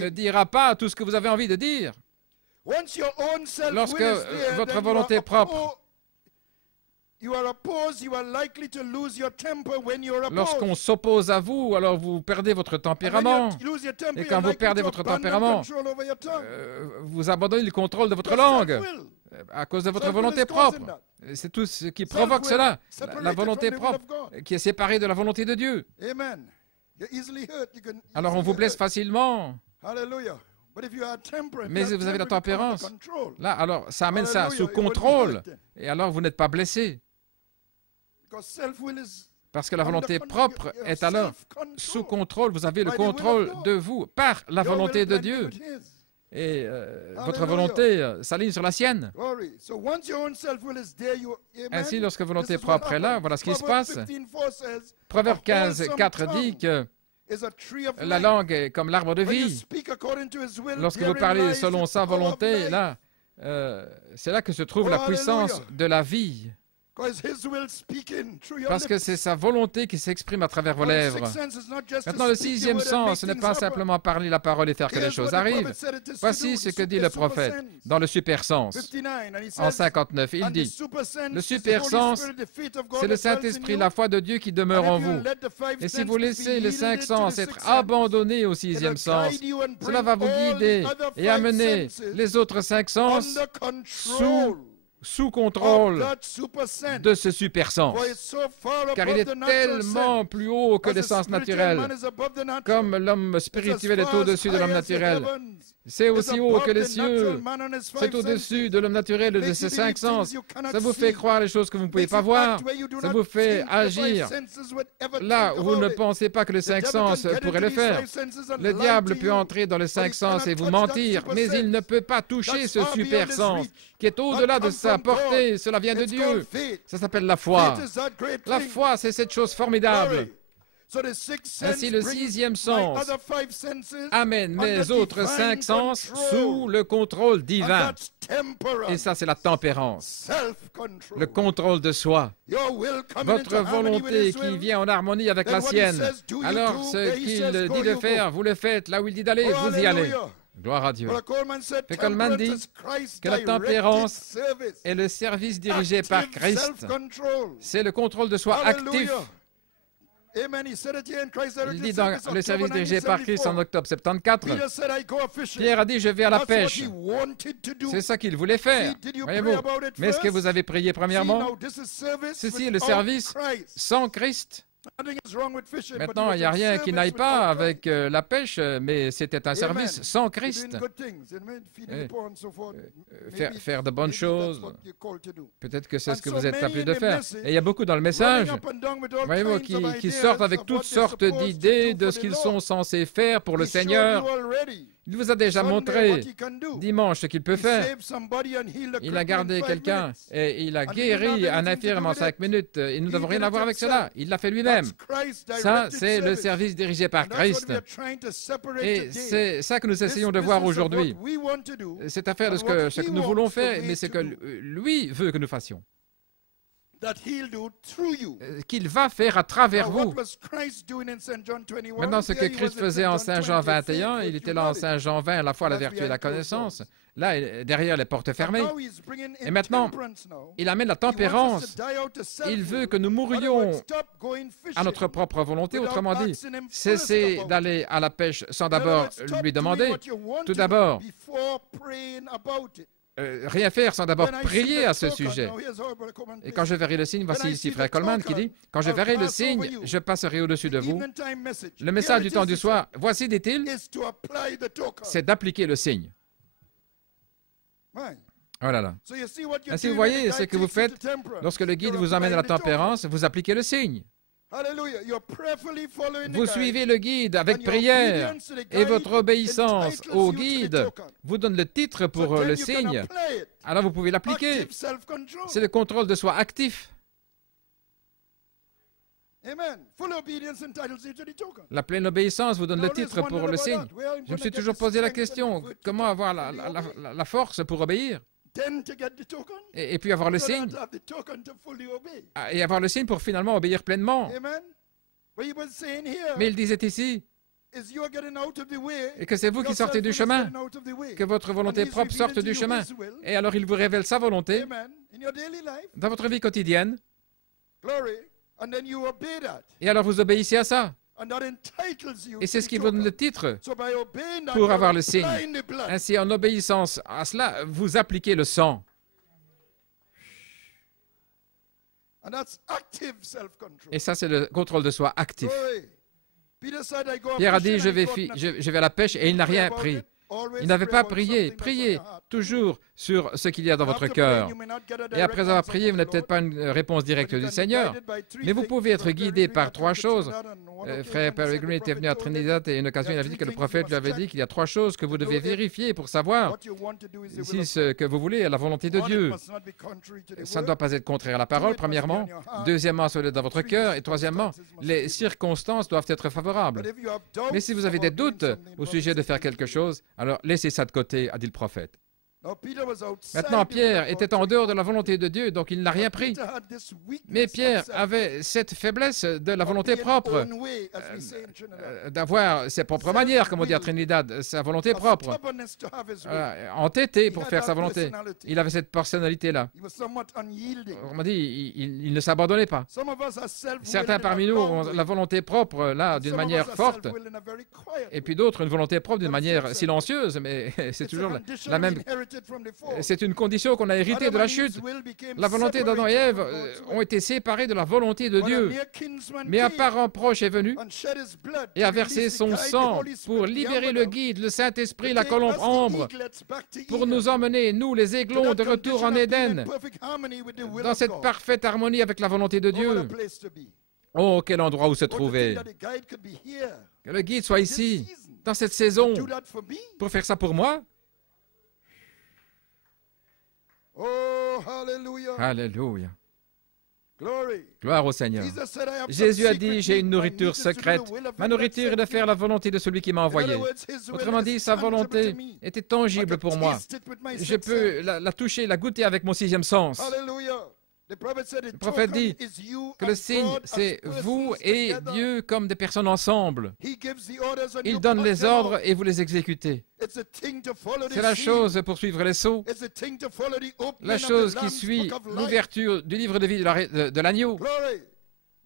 ne dira pas tout ce que vous avez envie de dire. Lorsque votre volonté propre, lorsqu'on s'oppose à vous, alors vous perdez votre tempérament. Et quand vous perdez votre tempérament, vous abandonnez le contrôle de votre langue à cause de votre volonté propre. C'est tout ce qui provoque cela, la volonté propre qui est séparée de la volonté de Dieu. Alors on vous blesse facilement. Mais si vous avez la tempérance, là, alors ça amène ça sous contrôle. Et alors vous n'êtes pas blessé. Parce que la volonté propre est alors sous contrôle. Vous avez le contrôle de vous par la volonté de Dieu. Et votre volonté s'aligne sur la sienne. Ainsi, lorsque votre volonté propre est là, voilà ce qui se passe. Proverbe 15, 4 dit que la langue est comme l'arbre de vie. Lorsque vous parlez selon sa volonté, là, c'est là que se trouve la puissance de la vie. Parce que c'est sa volonté qui s'exprime à travers vos lèvres. Maintenant, le sixième sens, ce n'est pas simplement parler la parole et faire que les choses arrivent. Voici ce que dit le prophète dans le super sens. En 59, il dit, le super sens, c'est le Saint-Esprit, la foi de Dieu qui demeure en vous. Et si vous laissez les cinq sens être abandonnés au sixième sens, cela va vous guider et amener les autres cinq sens sous contrôle de ce super sens, car il est tellement plus haut que les sens naturels, comme l'homme spirituel est au-dessus de l'homme naturel. C'est aussi haut que les cieux, c'est au-dessus de l'homme naturel et de ses cinq sens. Ça vous fait croire les choses que vous ne pouvez pas voir, ça vous fait agir là où vous ne pensez pas que les cinq sens pourraient le faire. Le diable peut entrer dans les cinq sens et vous mentir, mais il ne peut pas toucher ce super sens qui est au-delà de sa portée. Cela vient de Dieu. Ça s'appelle la foi. La foi, c'est cette chose formidable. Ainsi, le sixième sens amène mes autres cinq sens sous le contrôle divin. Et ça, c'est la tempérance, le contrôle de soi. Votre volonté qui vient en harmonie avec la sienne. Alors, ce qu'il dit de faire, vous le faites. Là où il dit d'aller, vous y allez. Gloire à Dieu. Et Coleman dit que la tempérance est le service dirigé par Christ. C'est le contrôle de soi actif. Il dit dans le service dirigé par Christ en octobre 74, Pierre a dit, je vais à la pêche. C'est ça qu'il voulait faire. Voyez-vous. Mais est-ce que vous avez prié premièrement? Ceci est le service sans Christ. Maintenant, il n'y a rien qui n'aille pas avec la pêche, mais c'était un service sans Christ. Faire de bonnes choses, peut-être que c'est ce que vous êtes appelé de faire. Et il y a beaucoup dans le message, voyez-vous, qui sortent avec toutes sortes d'idées de ce qu'ils sont censés faire pour le Seigneur. Il vous a déjà montré dimanche ce qu'il peut faire. Il a gardé quelqu'un et il a guéri un infirme en 5 minutes. Et nous n'avons rien à voir avec cela. Il l'a fait lui-même. Ça, c'est le service dirigé par Christ. Et c'est ça que nous essayons de voir aujourd'hui. C'est à faire de ce que nous voulons faire, mais c'est que lui veut que nous fassions. that he'll do through you. qu'il va faire à travers Now, what vous. was Christ doing in St. John 21? Maintenant, ce que Here he Christ was in faisait en St. Saint John Jean 20, 21, faith, il était là en humility. Saint Jean 20, à la fois la That's vertu et la behind closed connaissance. doors. Là, derrière les portes fermées. Now he's bringing Et maintenant, intemperance now. il amène la He wants us tempérance. to die out to self-will. Il veut que nous In other mourions words, stop going fishing à notre propre volonté. without Autrement dit, asking him first cessez about d'aller it. à la pêche sans In other d'abord words, stop lui doing demander. what you want Tout to do d'abord, before praying about it. rien faire sans d'abord When I see prier the à ce token, sujet. now here's how Brother Coleman Et quand je verrai le signe, voici When I ici see frère the Coleman qui token, dit, quand je I'll verrai le pass over signe, you. je passerai au-dessus de The vous. evening time message. Le message Here du it temps is, du he soir, voici, dit-il, said, is to apply the token. c'est d'appliquer le signe. Right. Oh là là. So you see what you're Ainsi, vous doing when voyez the ce guy que vous takes you to faites temperance. lorsque le guide You're vous emmène à la applying the token. tempérance, vous appliquez le signe. Hallelujah. You're prayerfully following the Vous guide. suivez le guide avec And your prière obedience to the et guide votre obéissance entitles au you to the guide token. vous donne le titre So pour then le you can signe. apply it. Alors vous pouvez l'appliquer. Active self-control. C'est le contrôle de soi actif. Amen. Full obedience entitles you to the token. La pleine obéissance vous donne le Now, titre there's pour one le about signe. that. Where I'm Je me gonna suis get toujours the posé la strength and question, the virtue comment to avoir la force pour obéir Then to get the token. et puis avoir le You don't signe have the token to fully obey. et avoir le signe pour finalement obéir pleinement. Amen. What he was saying here Mais il disait ici is you are getting out of the way. et que c'est vous qui Your sortez du self-will is chemin, getting out of the way. que votre volonté And he's propre sorte revealing du to you chemin. his will. Et alors il vous révèle sa volonté Amen. In your daily life. dans votre vie quotidienne. Glory. And then you obey that. Et alors vous obéissez à ça. And that entitles you Et c'est to ce the qui vous donne token. le titre. So by obeying that, pour you're avoir le signe. applying the blood. Ainsi, en obéissance à cela, vous appliquez le sang. And that's active self-control. Et ça, c'est le contrôle de soi actif. Glory. Peter said, I go Pierre a fishing dit, and he got nothing. je vais à la pêche et il n'a rien Pray about pris. it. Always Il n'avait pray pas about prié. something that's on Priez your heart. toujours sur ce qu'il y a dans votre After praying, cœur. you may not get a Et direct après avoir answer prié, vous from n'avez the peut-être Lord, pas une réponse directe but you du can be Seigneur, guided by three mais vous things. pouvez être Brother guidé Peregrine par had trois told choses. Trinidad on one occasion, Frère he said Peregrine the était venu à prophet told him, Trinidad et une occasion, il a dit que le prophète lui avait dit qu'il y a trois choses que vous devez vérifier pour savoir what you want to do is the will si of ce que vous voulez est la volonté de God. One, it Dieu. must not be contrary to the Ça ne word. doit pas être contraire à la parole, premièrement. Deuxièmement, ça doit être dans votre cœur. Et troisièmement, les circonstances doivent être favorables. But if you have doubts Mais si vous avez des about doing doutes something, au brother, sujet de sister, faire quelque chose, alors laissez ça de côté, a dit le prophète. Now, Peter was outside Maintenant, the will Pierre of God, était so en he dehors de la couldn't volonté de Dieu, donc il n'a rien pris. Peter had this weakness Mais of Pierre self, avait cette faiblesse de la of volonté being propre, own way, as we say in Trinidad. d'avoir ses propres manières, comme on dit à Trinidad, sa volonté Of propre, stubbornness to have his way. entêté He pour had faire that sa volonté. personality. Il avait cette personnalité-là. He was somewhat unyielding. On m'a dit, il ne s'abandonnait pas. Some of us are self-willed Certains in a parmi nous long ont way. la volonté propre, là, d'une Some of manière us are forte, self-willed in a very quiet et puis way. d'autres une volonté propre d'une But manière it's silencieuse, mais c'est It's toujours a la condition même. inherited from the fall. C'est une condition qu'on a héritée de la chute. La volonté d'Adam et Ève ont été séparées de la volonté de Dieu. Mais un parent proche est venu et a versé son sang pour libérer le guide, le Saint-Esprit, la colombe ambre, pour nous emmener, nous les aiglons, de retour en Éden, dans cette parfaite harmonie avec la volonté de Dieu. Oh, quel endroit où se trouver. Que le guide soit ici, dans cette saison, pour faire ça pour moi. Oh, hallelujah. Alléluia. Glory. Gloire au Seigneur. Jesus said, I have Jésus a some dit, secret j'ai une meat. My nourriture meat is to do secrète. the will of Ma him that nourriture est de sent faire me. la volonté de celui qui m'a In envoyé. other words, his will Autrement is dit, sa tangible volonté to me. était I tangible can pour moi. taste it with my Je sixth peux sense. la toucher, la goûter avec mon sixième sens. Hallelujah. The prophet said, the Le prophète token dit is you que le and signe, God as c'est vous persons et together. Dieu comme des personnes ensemble. He gives the orders and Il you donne pass les them ordres out. et vous les exécutez. It's a thing to follow the C'est la seal. chose pour suivre les sceaux, It's a thing to follow the opening la of the chose qui Lamb's suit book of life. l'ouverture du livre de vie de l'agneau. Glory.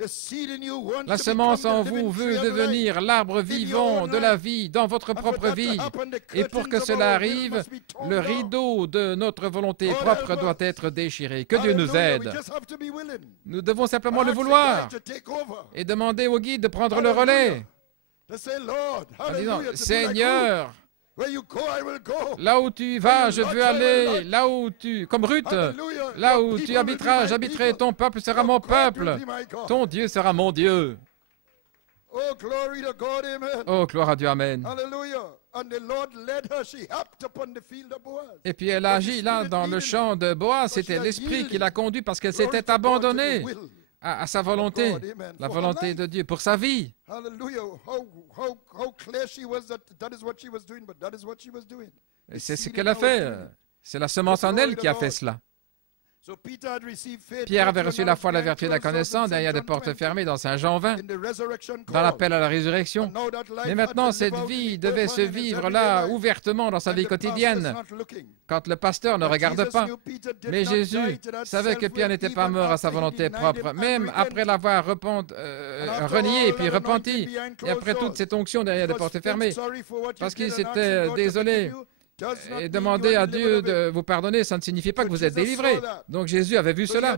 The seed in you wants La to semence become en the vous living veut tree of life. devenir l'arbre vivant de la vie dans votre And for propre that to vie. happen, the Et pour que curtains of cela our will arrive, must be torn le down. rideau de notre volonté Lord propre help doit us. être déchiré. Que Dieu nous Hallelujah. We aide. just have to be willing. Nous devons simplement le Ask the vouloir guide to take over. et demander au guide de prendre le Hallelujah. relais To say, Lord, en disant, hallelujah, to be like Seigneur, Ruth. Where you go, I will go. là où tu vas, je veux aller. Là où tu, comme Ruth, Hallelujah. là Your où people tu will habiteras, be my j'habiterai. people. Ton peuple sera Your mon God peuple. will be my God. Ton Dieu sera mon Dieu. Oh, glory to God, amen. Oh, gloire à Dieu, Amen. Hallelujah. And the Lord led her. She happed upon the field of Boaz. Et puis elle a agi là dans le champ de Boaz. C'était l'esprit qui l'a conduit parce qu'elle Glory s'était to God, to the abandonnée will. à sa volonté, God, amen. la For her volonté life. de Dieu pour sa vie. Hallelujah. How clear she was that is what she was doing, but that is what she was doing. Et c'est ce Seed qu'elle in a our fait. being. C'est la semence en elle qui a fait cela. Pierre avait reçu la foi, la vertu et la connaissance derrière des portes fermées dans Saint Jean 20, dans l'appel à la résurrection. Mais maintenant, cette vie devait se vivre là, ouvertement, dans sa vie quotidienne, quand le pasteur ne regarde pas. Mais Jésus savait que Pierre n'était pas mort à sa volonté propre, même après l'avoir renié et puis repenti, et après toute cette onction derrière des portes fermées, parce qu'il s'était désolé. Et demander à Dieu de vous pardonner, ça ne signifie pas que vous êtes délivré. Donc Jésus avait vu cela.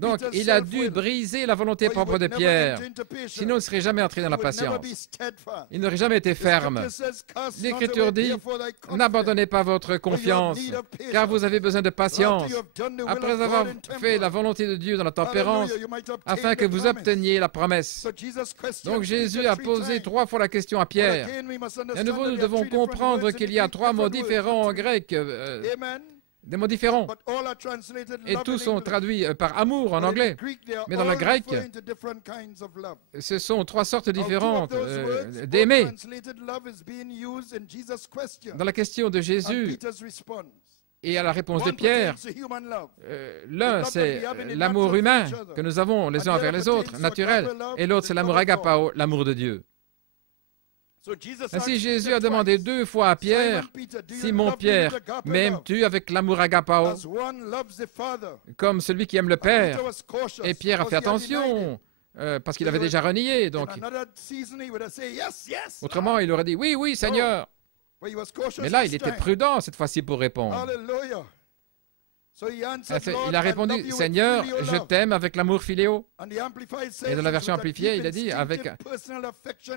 Donc il a dû briser la volonté propre de Pierre. Sinon, il ne serait jamais entré dans la patience. Il n'aurait jamais été ferme. L'Écriture dit, n'abandonnez pas votre confiance, car vous avez besoin de patience. Après avoir fait la volonté de Dieu dans la tempérance, afin que vous obteniez la promesse. Donc Jésus a posé 3 fois la question à Pierre. Et à nouveau, nous devons comprendre qu'il y a 3 mots différents en grec, des mots différents, et tous sont traduits par amour en anglais. Mais dans le grec, ce sont 3 sortes différentes d'aimer. Dans la question de Jésus et à la réponse de Pierre, l'un c'est l'amour humain que nous avons les uns envers les autres, naturel, et l'autre c'est l'amour agapao, l'amour de Dieu. Ainsi, Jésus a demandé 2 fois à Pierre, « Simon Pierre, m'aimes-tu avec l'amour agapao, comme celui qui aime le Père ?» Et Pierre a fait attention, parce qu'il avait déjà renié. Donc, autrement, il aurait dit, « Oui, oui, Seigneur. » Mais là, il était prudent cette fois-ci pour répondre. Il a répondu, « Seigneur, je t'aime avec l'amour philéo. » Et dans la version amplifiée, il a dit, avec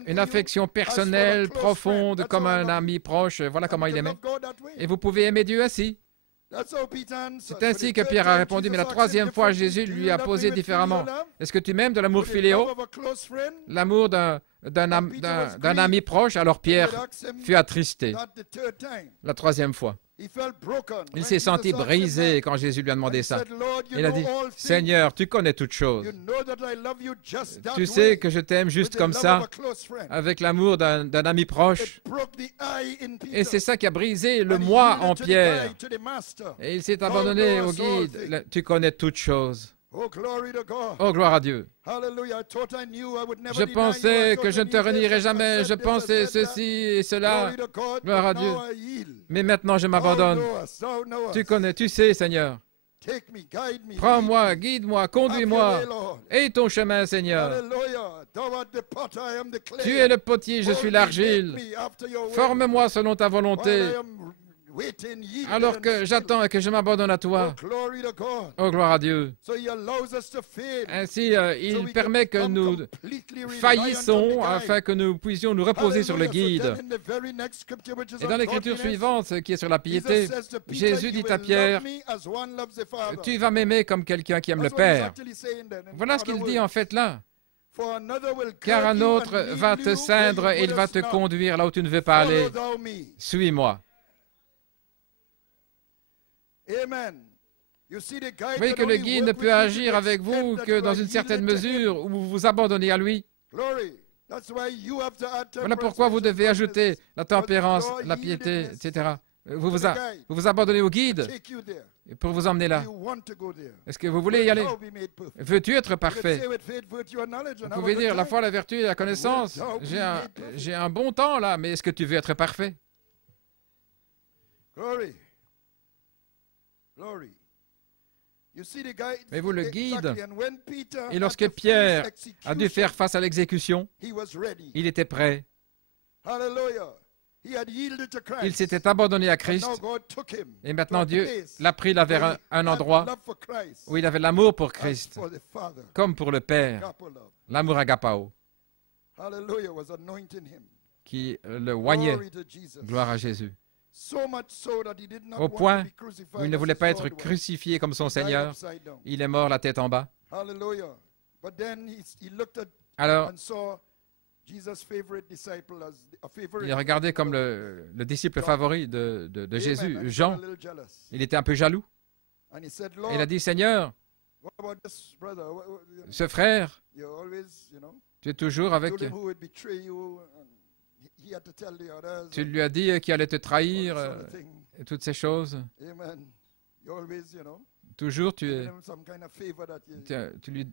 une affection personnelle, profonde, comme un ami proche. Voilà comment il aimait. Et vous pouvez aimer Dieu ainsi. C'est ainsi que Pierre a répondu, mais la 3e fois, Jésus lui a posé différemment. Est-ce que tu m'aimes de l'amour philéo, l'amour d'un ami proche? Alors Pierre fut attristé la 3e fois. Il s'est senti brisé quand Jésus lui a demandé ça. Il a dit, « Seigneur, tu connais toutes choses. Tu sais que je t'aime juste comme ça, avec l'amour d'un ami proche. » Et c'est ça qui a brisé le moi en Pierre. Et il s'est abandonné au guide. « Tu connais toutes choses. » Oh, gloire à Dieu. Je pensais que je ne te renierais jamais. Je pensais ceci et cela. Gloire à Dieu. Mais maintenant, je m'abandonne. Tu connais, tu sais, Seigneur. Prends-moi, guide-moi, conduis-moi. Et ton chemin, Seigneur. Tu es le potier, je suis l'argile. Forme-moi selon ta volonté. Alors que j'attends et que je m'abandonne à toi. Oh, gloire à Dieu. Ainsi, il permet que nous faillissons afin que nous puissions nous reposer sur le guide. Et dans l'écriture suivante, qui est sur la piété, Jésus dit à Pierre, « Tu vas m'aimer comme quelqu'un qui aime le Père. » Voilà ce qu'il dit en fait là. Car un autre va te ceindre et il va te conduire là où tu ne veux pas aller. Suis-moi. Vous voyez que le guide ne peut agir avec vous que dans une certaine mesure où vous vous abandonnez à lui. Voilà pourquoi vous devez ajouter la tempérance, la piété, etc. Vous vous abandonnez au guide pour vous emmener là. Est-ce que vous voulez y aller? Veux-tu être parfait? Vous pouvez dire la foi, la vertu et la connaissance. J'ai un bon temps là, mais est-ce que tu veux être parfait? Mais vous, le guide, et lorsque Pierre a dû faire face à l'exécution, il était prêt. Il s'était abandonné à Christ, et maintenant Dieu l'a pris là vers un endroit où il avait l'amour pour Christ, comme pour le Père, l'amour agapao, qui le oignait. Gloire à Jésus. Au point où il ne voulait pas être crucifié comme son Seigneur, il est mort la tête en bas. Alors, il est regardé comme le disciple favori de Jésus, Jean. Il était un peu jaloux. Il a dit, Seigneur, ce frère, tu es toujours avec... Tu lui as dit qu'il allait te trahir et toutes ces choses. Toujours, giving him some kind of favor that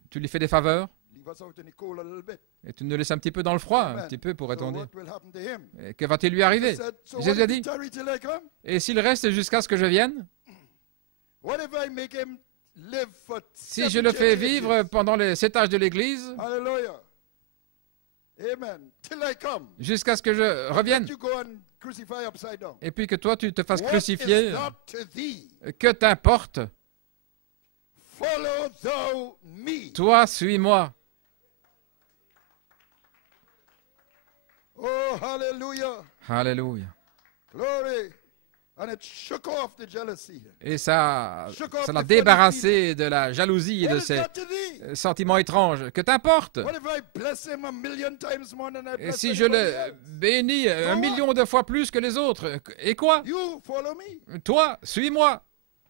tu lui fais des faveurs leave us out in the cold a little bit. et tu nous laisses un petit peu dans le froid, un Amen. petit peu, pourrait-on So dire. what will happen to him? Et que va-t-il lui arriver? He said, so Jésus what a if he dit, tarry till I come? et s'il reste jusqu'à ce que je vienne, What if I make him live for si je le 7 fais generations? vivre pendant les 7 âges de l'Église, Hallelujah. Amen. Till I come. jusqu'à ce que je revienne, You go and crucify upside down. et puis que toi tu te fasses What crucifier, is that to thee? que t'importe? Follow thou me. Toi, suis-moi. Oh, hallelujah. Alléluia. Glory. And it shook off the jealousy. Et ça l'a débarrassé de la jalousie et What de is ces that to thee? sentiments étranges. Que t'importe? What if I bless him a million times more than I Et bless si je anybody le else? bénis 1 million de fois plus que les autres, et quoi? You follow me. Toi, suis-moi.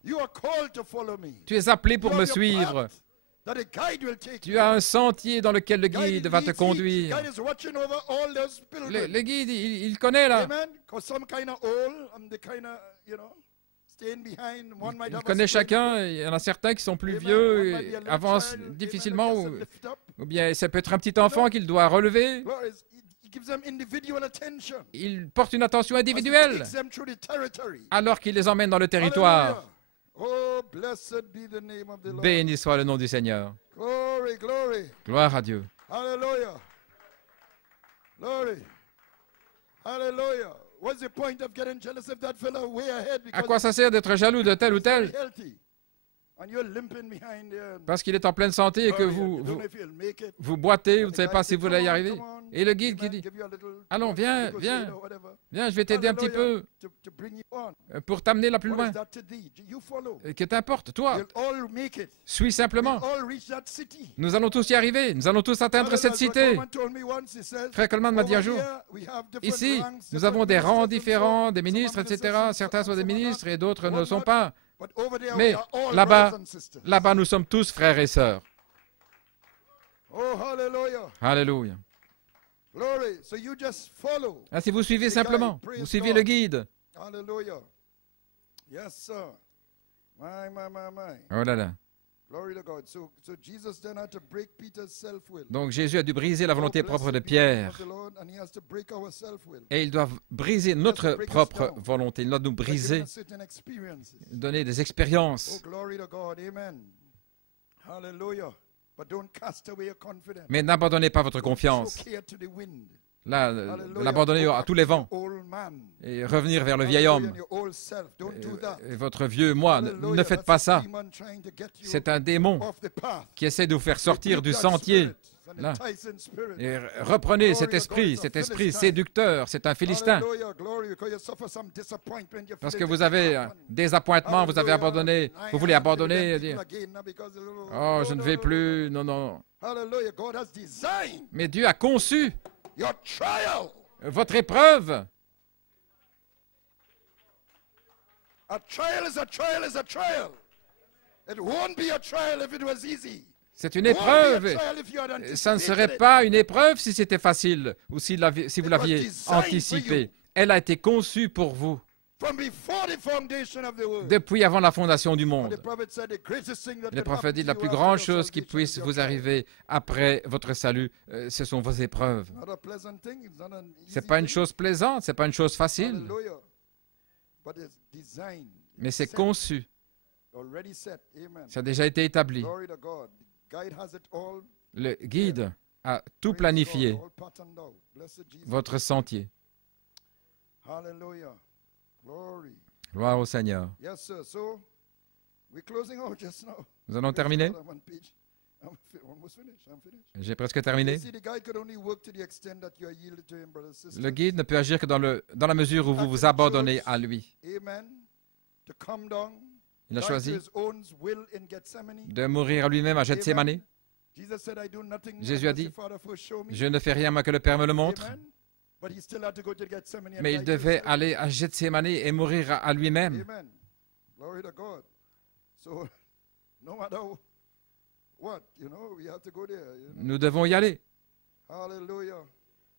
You are called to follow me. Tu es appelé pour You me have your suivre. path that a guide will take Tu you. as un sentier dans lequel le Guide guide va te leads, conduire. Guide is watching over all those pilgrims. Le guide, il connaît là. Amen. Because some kind of old, the kind of, staying behind. One might Il have a connaît spring chacun. foot. Il y en a certains qui sont plus Amen. vieux One might be a et little avancent child. Amen. difficilement, Just ou lift up. bien ça peut être un petit enfant qu'il doit relever. Lord, he gives them individual attention. Il porte une attention As he individuelle takes them through the territory. alors qu'il les emmène dans le territoire. Hallelujah. Oh, blessed be the name of the Lord. Béni soit le nom du Seigneur. Glory, glory. Gloire à Dieu. Hallelujah. Glory. Hallelujah. What's the point of getting jealous if that fellow way ahead À quoi ça sert d'être jaloux de tel ou he's very tel? healthy and you're limping behind there. Parce qu'il est en pleine santé et que Glory, you vous, don't vous, know if you'll make it. vous boitez, vous And ne the savez guy pas say, si vous allez y come on, arriver. come on. Et le guide qui Amen. dit, Give you a little allons, viens, negotiate viens, or whatever. viens, je vais t'aider un petit peu To bring you on. pour t'amener là plus What loin. is that to thee? You follow. Et que t'importe, toi, We'll all make it. suis We'll simplement. all reach that city. Nous allons tous y arriver, nous allons tous atteindre cette That's what cité. Coleman told me once. He says, Frère Coleman m'a dit un over jour, here, we have different ici, ranks, nous different avons des rangs ministers and so différents, on. des Some ministres, are etc. ministers, Certains sont des some are ministres not. et d'autres ne le Whatnot. sont pas. But over there, Mais we are all là-bas, brothers and sisters. là-bas, nous sommes tous frères et sœurs. Oh, hallelujah. Alléluia. Glory. So you just follow. Ainsi, vous suivez simplement. Vous suivez le guide. Hallelujah. Yes, sir. My, my, my, my. Oh là là. Glory to God. So Jesus then had to break Peter's self-will. Donc Jésus a dû briser la volonté Oh, blessed propre de be the name of Pierre. the Lord, and he has to break our self-will. Et il doit briser notre propre volonté. Il doit nous By briser, giving us certain experiences. donner des Oh, expériences. glory to God. Amen. Hallelujah. But don't cast away your confidence. Mais n'abandonnez pas votre Don't confiance. throw care to the wind. Là, Hallelujah. l'abandonner Go à back tous les to your vents old man. et revenir vers le vieil Hallelujah, homme. and your old self. Don't do that. Et votre vieux moi, Hallelujah. ne faites That's pas a ça. demon trying to get you C'est un démon off the path. qui essaie de vous faire sortir Rebuke du that sentier. spirit, an Là. enticing spirit. Et reprenez Glory cet to God, esprit, it's a cet esprit Philistine. séducteur. C'est un Philistin. Hallelujah, glory, because you suffer some disappointment, you Parce feel que it vous didn't avez un happen. désappointement, vous avez Hallelujah. abandonné, I vous voulez am abandonner et people dire, again now because oh, je ne vais plus, non, non. Hallelujah, God has designed Mais Dieu a conçu your trial. votre épreuve. A trial is a trial is a trial. It won't be a trial if it was easy. C'est une It won't be épreuve. a trial if you had Ça ne serait anticipated it. pas une épreuve si c'était facile ou si vous l'aviez anticipé. Elle a été conçue pour vous From before the foundation of the world. depuis avant la fondation du The monde. prophet said the greatest thing that Le could prophète happen dit to la you plus after grande your chose qui salvation puisse is your vous trial. arriver après votre salut, ce sont vos épreuves. Not a pleasant thing, it's not an easy C'est pas une thing. chose plaisante, c'est pas une chose facile, Hallelujah. But it's designed. mais c'est set, conçu. already set. Amen. Ça a déjà été établi. Glory to God. The guide has it all. Le guide a tout Praise planifié, God, all patterned out. Blessed Jesus. votre sentier. Hallelujah. Glory. Gloire au Seigneur. Yes, sir. So we're closing out just now. Nous allons Praise terminer. God, I'm on page. Almost finished. I'm finished. J'ai presque terminé. You see, the guide could only work to the extent that you are yielded to him, brothers and sisters. Le guide ne peut agir que dans la mesure où vous vous abandonnez à lui. Amen. To come down. Il a die to choisi his own will in Gethsemane. de mourir à lui-même à Gethsémane. Jesus said, I do nothing Jésus a unless dit, the Father first show me. Je ne fais rien moins que le Père me le montre. Amen. But he still had to go to Gethsemane and Mais die il to devait himself. aller à Gethsémane et mourir à lui-même. Amen. Glory to God. So, no matter what, we have to go there. Nous devons y aller. Hallelujah.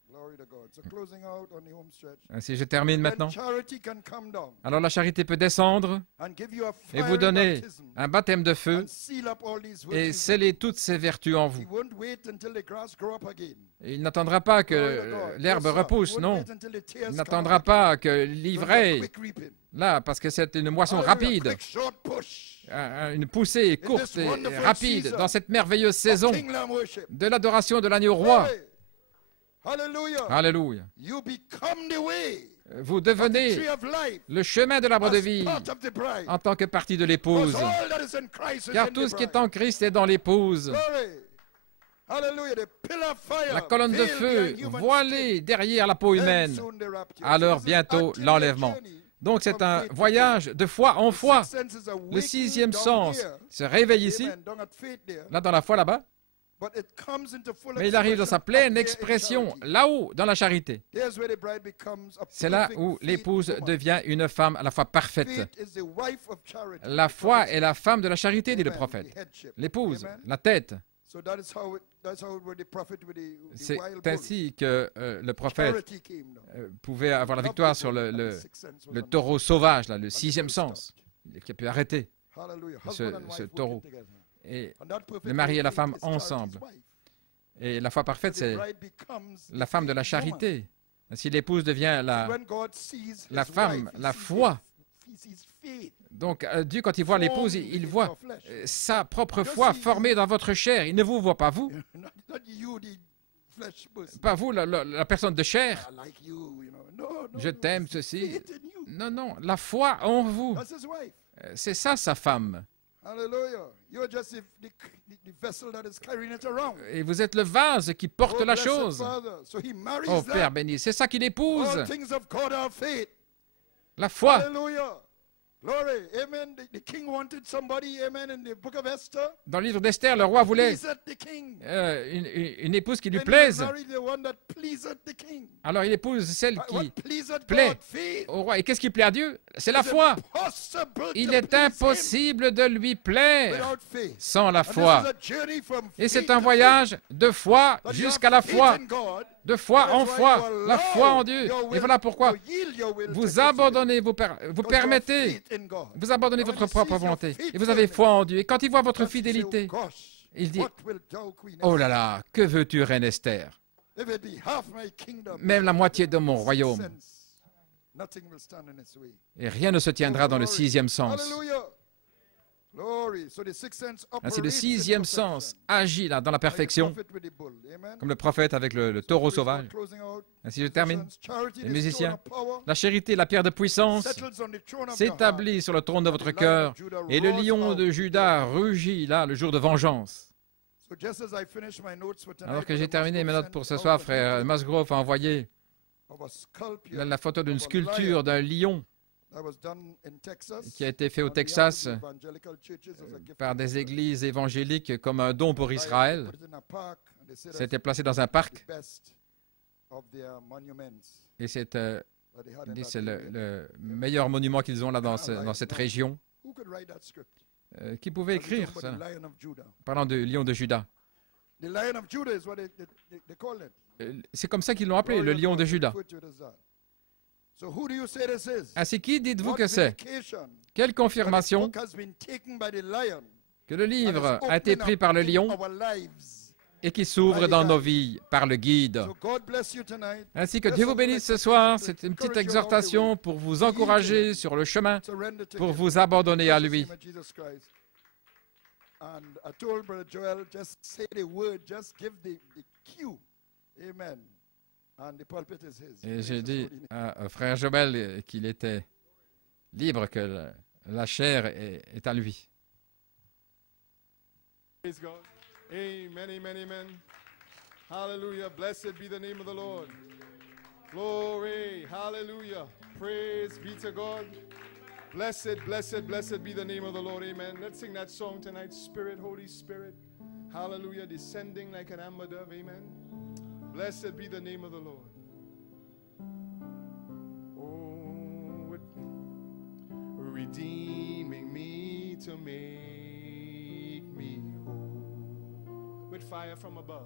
Glory to God. So closing out on the home stretch. Ainsi, je termine When maintenant. charity can come down Alors la charité peut descendre and give you a et vous fiery donner baptism un baptême de feu and seal up all these et virtues. sceller toutes ces vertus en He vous. won't wait until the grass grow up again. Et il n'attendra pas Glory to que God. l'herbe Yes, sir. He repousse, won't non. wait until the tears Il come n'attendra out. pas que Don't get l'ivraie, quick reaping. là, parce que c'est une moisson Hallelujah. rapide, Quick, short push. une poussée courte et rapide dans cette merveilleuse saison Kingdom worship. de l'adoration de l'agneau roi. Glory. Hallelujah. Alléluia. You become the way. Vous The devenez tree of life. le chemin de l'arbre de As vie part of the bride. en tant que partie de Because l'épouse. all that is in Christ is Car in tout the ce qui est bride. en Christ est dans l'épouse. Glory. Hallelujah. The pillar of fire. La colonne de veiled feu behind human voilée derrière la peau skin. humaine. Then soon the rapture. Alors This is bientôt ultimate l'enlèvement. journey Donc c'est from un faith to voyage de foi en faith. foi. Sixth sense is Le awakening sixième down sens here. se réveille ici, Amen. Down at faith there. là dans la foi là-bas, But it comes into full mais il arrive dans sa expression pleine up there in expression charity. là-haut, dans la charité. Here's where the bride becomes a C'est là perfect où faith l'épouse woman. devient une femme à la fois parfaite. Faith is the wife of charity. La foi est la femme de la charité, dit le Amen. prophète. The headship. L'épouse, Amen. la tête. So that's how the prophet with the C'est wild bull. ainsi que le prophète Charity came down. pouvait avoir la victoire sur le Sixth sense was le on- taureau sauvage, là, le sixième sens, qui a pu arrêter. Hallelujah. ce- Husband and ce wife taureau. working together. Et And that perfect le mari et la faith femme is charity's ensemble. wife. Et la foi parfaite, The c'est bride becomes la the femme de la faith woman. charité. Si l'épouse devient When God sees la his femme, wife, he la sees foi. he sees faith Donc Dieu, quand il voit l'épouse, formed il in voit your flesh. sa propre foi formée dans votre chair. Il ne vous voit pas vous, Not you, the flesh person. pas vous, la personne de chair. I like you, you know. No, no, Je no, t'aime, it's the ceci. faith in you. Non, non, la foi en vous. That's his wife. C'est ça sa femme. Hallelujah. You're just the vessel that is carrying it around. Et vous êtes le vase qui porte Oh, la blessed chose. Father. So he marries Oh that. Père béni, c'est ça qu'il épouse. All things of God are faith. La foi. Hallelujah. Glory. Amen. The king wanted somebody, amen, in the book of Esther. Dans le livre d'Esther, le roi voulait Pleaseth the king. une épouse qui lui And he plaise. married the one that pleaseth the king. Alors il épouse celle What qui pleaseth plaît God? Faith. au roi. Et qu'est-ce qui plaît à Dieu? C'est la It's foi. impossible Il to est please him impossible de lui plaire without faith. sans la And this foi. is a journey from Et c'est faith un to voyage de foi faith. That you jusqu'à have la faith foi, in God. de foi en That's why foi, you la foi en allow Dieu. your Et will, voilà pourquoi you yield your will to vous God's abandonnez, vous will. Because you have permettez, faith in God. vous abandonnez And when votre he propre sees your volonté. Et vous avez foi en Dieu. Et quand il voit votre faithfulness, he fidélité, say, "Oh gosh, il dit, what wilt thou, Queen oh là Esther? là, que veux-tu, reine Esther? If it be half my kingdom, Même la moitié de mon sixth royaume. sense, nothing will stand in its way." Et rien ne se tiendra dans le Glory. sixième sens. Hallelujah. Glory. So the sixth sense Ainsi, le operates in sixième perfection. sens agit là dans la Like the perfection, prophet with the bull. Amen. comme le prophète avec le taureau Praise God. sauvage. Closing out. Ainsi, je termine. Charity, Les the musiciens. stone of power, La charité, la pierre de puissance, settles on the throne of your s'établit sur le trône de votre cœur, et le lion de Juda rugit là le jour de vengeance. heart. So just as I finish my notes for tonight, Alors que Brother j'ai terminé mes Musgrove notes pour sent ce out soir, a frère picture Musgrove a envoyé of a sculpture la photo d'une of a sculpture lion d'un lion that was done in Texas qui a été fait au on behalf of Texas the evangelical churches as a gift par to des Israel. églises évangéliques comme un don pour The lion, Israël. put it in a park, and they said C'était that's placé dans un the parc best of their monuments et c'est that they had in that c'est area. le meilleur monument qu'ils ont là dans cette région. Who could write that script? Qui pouvait I'm talking écrire about ça? the Lion of Judah. Parlant du lion de Juda. The Lion of Judah is what they call it. C'est comme ça qu'ils l'ont appelé, le Glorious lion de God, Juda. refer to it as that. So who do you say this is? Ainsi, qui dites-vous What que c'est? vindication Quelle that this confirmation book has been taken by the lion que le and livre is a été opening pris up par le in lion our lives. et qui s'ouvre dans nos vies par le guide. So God bless you tonight. Ainsi que Bless Dieu vous us bénisse ce like soir. to C'est une encourage petite you along the exhortation way. pour vous encourager sur le chemin, Surrender to pour Him. vous abandonner à In the lui. name of Jesus Christ. And I told Brother Joel, just say the word, just give the cue. Amen. And the pulpit is his. Et Praise j'ai his dit holy name. à frère Joël qu'il était libre, que la chair est à lui. Praise God. Amen, amen, amen. Hallelujah. Blessed be the name of the Lord. Glory. Hallelujah. Praise be to God. Blessed, blessed, blessed be the name of the Lord. Amen. Let's sing that song tonight. Spirit, Holy Spirit. Hallelujah. Descending like an amber dove. Amen. Blessed be the name of the Lord. Oh, redeeming me to make me whole. With fire from above.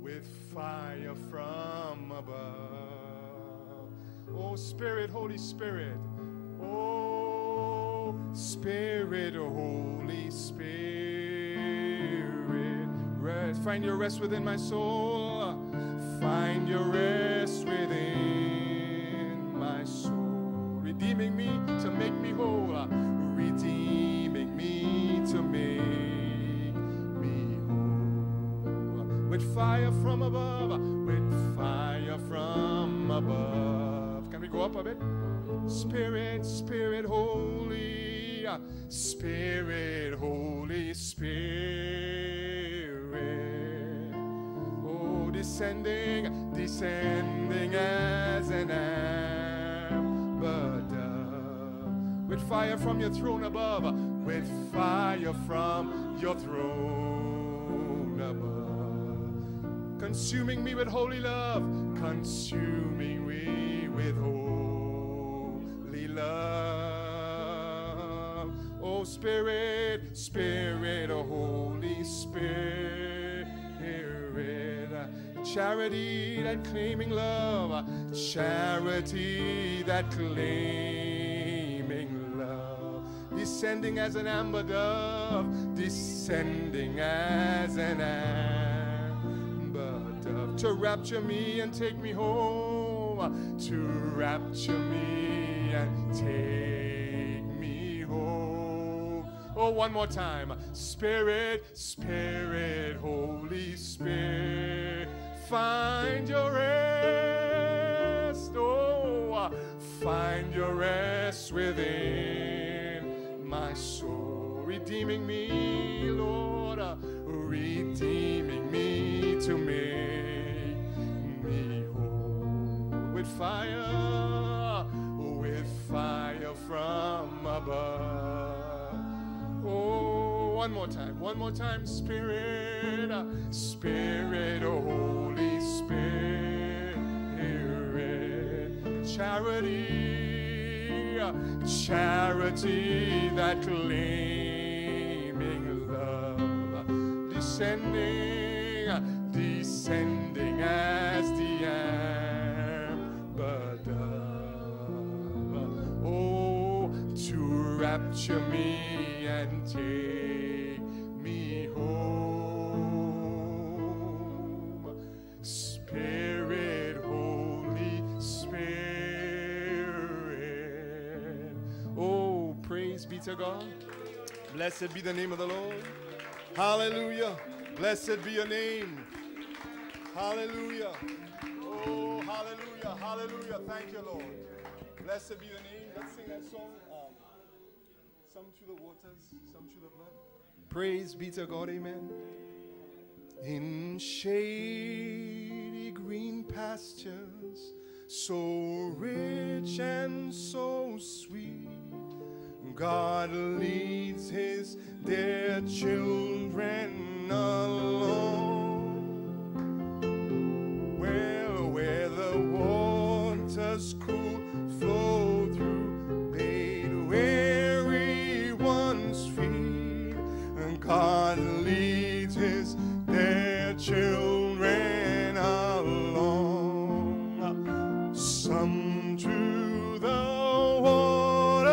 With fire from above. Oh, Spirit, Holy Spirit. Oh, Spirit, Holy Spirit. Rest. Find your rest within my soul. Find your rest within my soul. Redeeming me to make me whole. Redeeming me to make me whole. With fire from above. With fire from above. Can we go up a bit? Spirit, Spirit, Holy, Spirit, Holy Spirit. Oh, descending, descending as an amber dove. With fire from your throne above, with fire from your throne above. Consuming me with holy love, consuming me with holy love. Oh, Spirit, Spirit, oh, Holy Spirit. Charity that claiming love, charity that claiming love. Descending as an amber dove, descending as an amber dove. To rapture me and take me home, to rapture me and take me home. Oh, one more time. Spirit, Spirit, Holy Spirit, find your rest. Oh, find your rest within my soul. Redeeming me, Lord, redeeming me to make me whole. With fire from above. Oh, one more time, Spirit, Spirit, oh, Holy Spirit. Charity, charity that claiming love. Descending, descending as the amber dove. Oh, to rapture me and take me home. Spirit, Holy Spirit. Oh, praise be to God. Blessed be the name of the Lord. Hallelujah. Blessed be your name. Hallelujah. Oh, hallelujah. Hallelujah. Thank you, Lord. Blessed be your name. Let's sing that song. Some through the waters, some through the blood. Praise be to God, amen. In shady green pastures, so rich and so sweet, God leads his dear children along. Well, where the waters cool flow through, bathe weary one's feet, and God leads his dear children along. Some through the waters,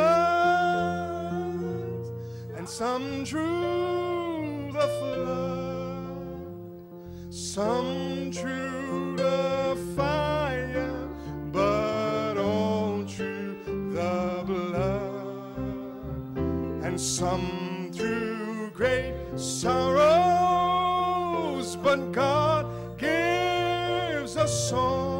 and some through the flood, some through the fire, but all through the blood, and some through great sorrows, but God gives a song.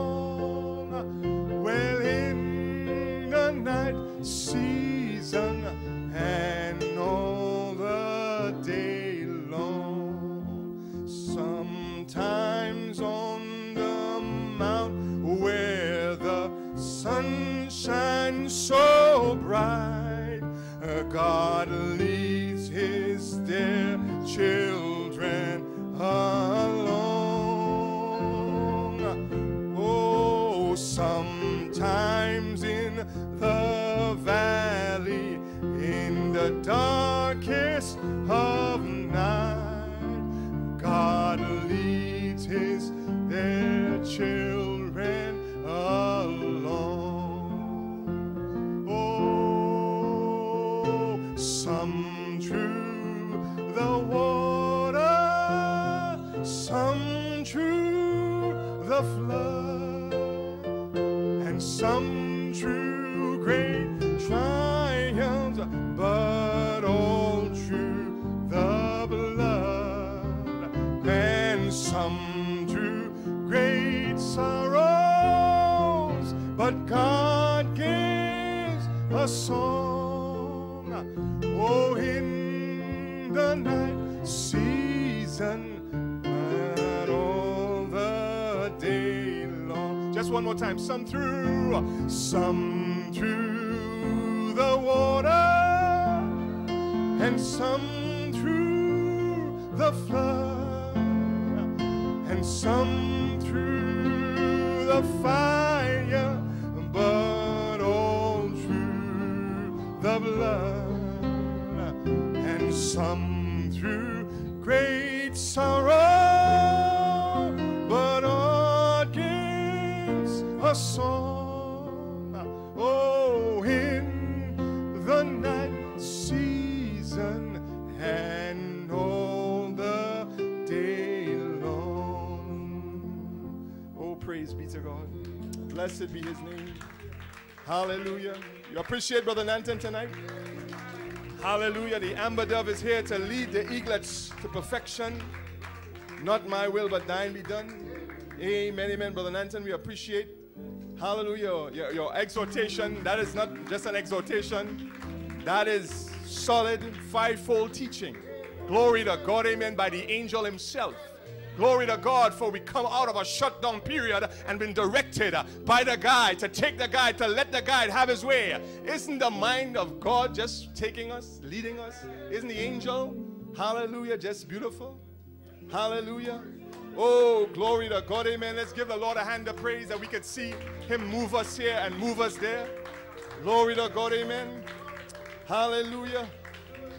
Well, in the night season and all the day long, sometimes on the mount where the sun shines so bright, God leads his dear children along. Oh, sometimes in the valley, in the darkest of night, God places their children alone. Oh, some through the water, some through the flood, and some through great triumphs, but all through the blood, and some through great sorrows, but God gives a song. Oh, in the night season and all the day long. Just one more time. Some through the water, and some through the flood, and some through the fire, but all through the blood, and some through great sorrow, but God gives a song. Oh, in the night season and all the day long. Oh, praise be to God. Blessed be his name. Hallelujah. You appreciate Brother Nanton tonight? Hallelujah. The amber dove is here to lead the eaglets to perfection. Not my will, but thine be done. Amen, amen. Brother Nanton, we appreciate, hallelujah, your exhortation. That is not just an exhortation. That is solid, fivefold teaching. Glory to God, amen, by the angel himself. Glory to God, for we come out of a shutdown period and been directed by the guide, to take the guide, to let the guide have his way. Isn't the mind of God just taking us, leading us? Isn't the angel, hallelujah, just beautiful? Hallelujah. Oh, glory to God, amen. Let's give the Lord a hand of praise that we could see him move us here and move us there. Glory to God, amen. Hallelujah.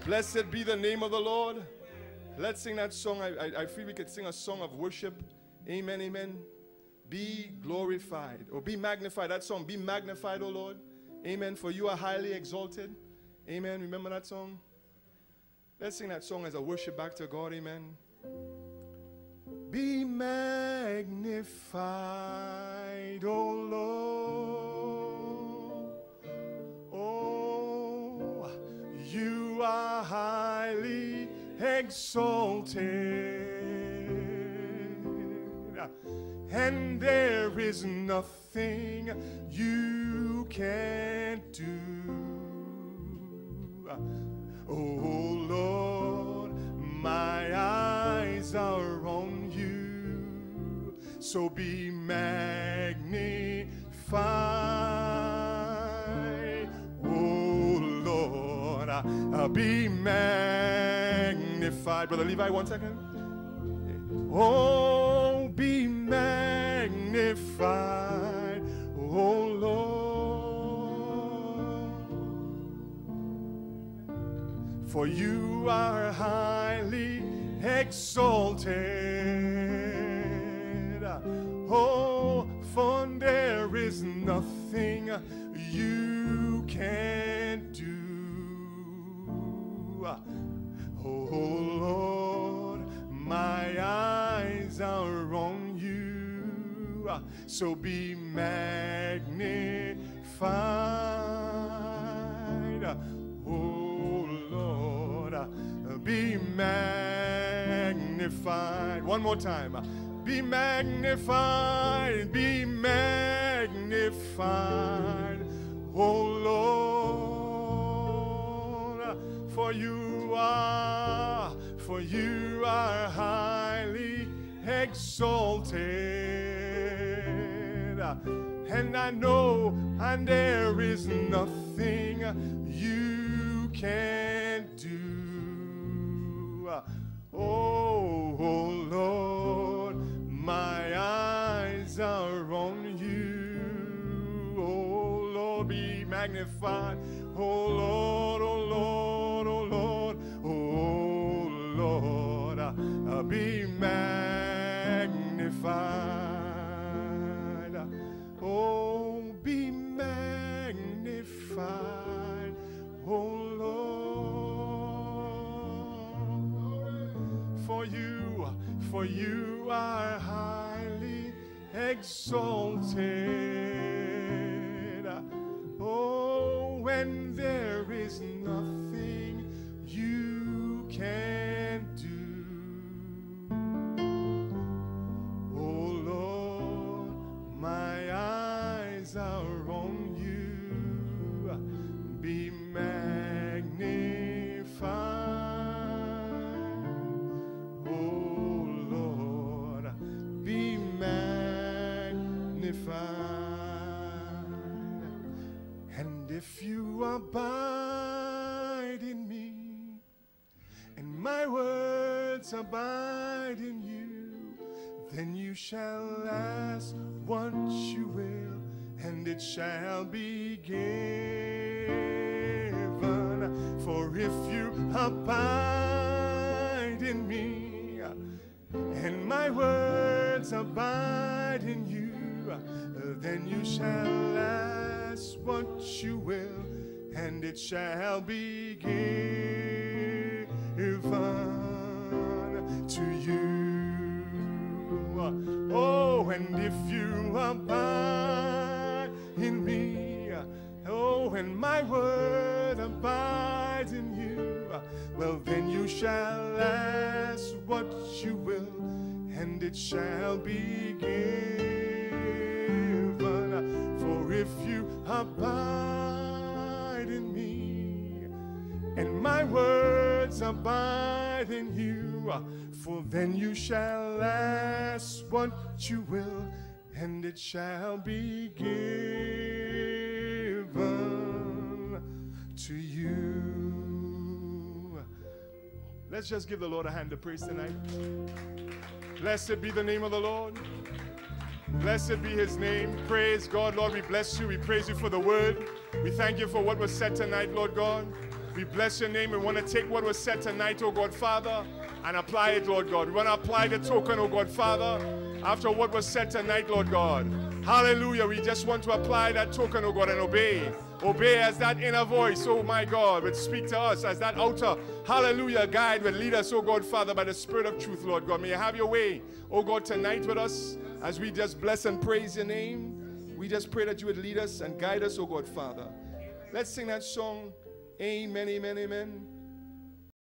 Blessed be the name of the Lord. Let's sing that song. I feel we could sing a song of worship. Amen, amen. Be glorified or be magnified. That song, be magnified, O Lord. Amen. For you are highly exalted. Amen. Remember that song? Let's sing that song as a worship back to God. Amen. Be magnified, O Lord. Oh, you are highly exalted, and there is nothing you can't do. Oh Lord, my eyes are on you, so be magnified. Oh Lord, be magnified. Brother Levi, 1 second. Oh, be magnified, oh Lord, for you are highly exalted. Oh, for there is nothing you can't do. Oh Lord, my eyes are on you, so be magnified. Oh Lord, be magnified. One more time. Be magnified, be magnified, oh Lord, for you are highly exalted, and I know, and there is nothing you can't do. Oh Lord, my eyes are on you. Oh Lord, be magnified. Oh Lord, oh Lord, oh Lord, oh Lord, be magnified. magnified. Oh, be magnified, oh Lord. For you are highly exalted. Oh, when there is nothing you can do. Oh Lord, my eyes are on you. Be magnified. Oh Lord, be magnified. And if you abide in me, and my words abide in you, then you shall ask what you will, and it shall be given. For if you abide in me, and my words abide in you, then you shall ask what you will, and it shall be given to you. Oh, and if you abide in me, oh, and my word abides in you, well, then you shall ask what you will, and it shall be given. For if you abide in me, and my words abide in you, for then you shall ask what you will, and it shall be given to you. Let's just give the Lord a hand of praise tonight. Blessed be the name of the Lord. Blessed be his name. Praise God. Lord, we bless you. We praise you for the word. We thank you for what was said tonight, Lord God. We bless your name. We want to take what was said tonight, oh God, Father, and apply it, Lord God. We want to apply the token, oh God, Father, after what was said tonight, Lord God. Hallelujah. We just want to apply that token, oh God, and obey. Obey as that inner voice, oh my God, would speak to us, as that outer, hallelujah, guide would lead us, oh God, Father, by the Spirit of truth, Lord God. May you have your way, oh God, tonight with us as we just bless and praise your name. We just pray that you would lead us and guide us, oh God, Father. Let's sing that song. Amen, amen, amen.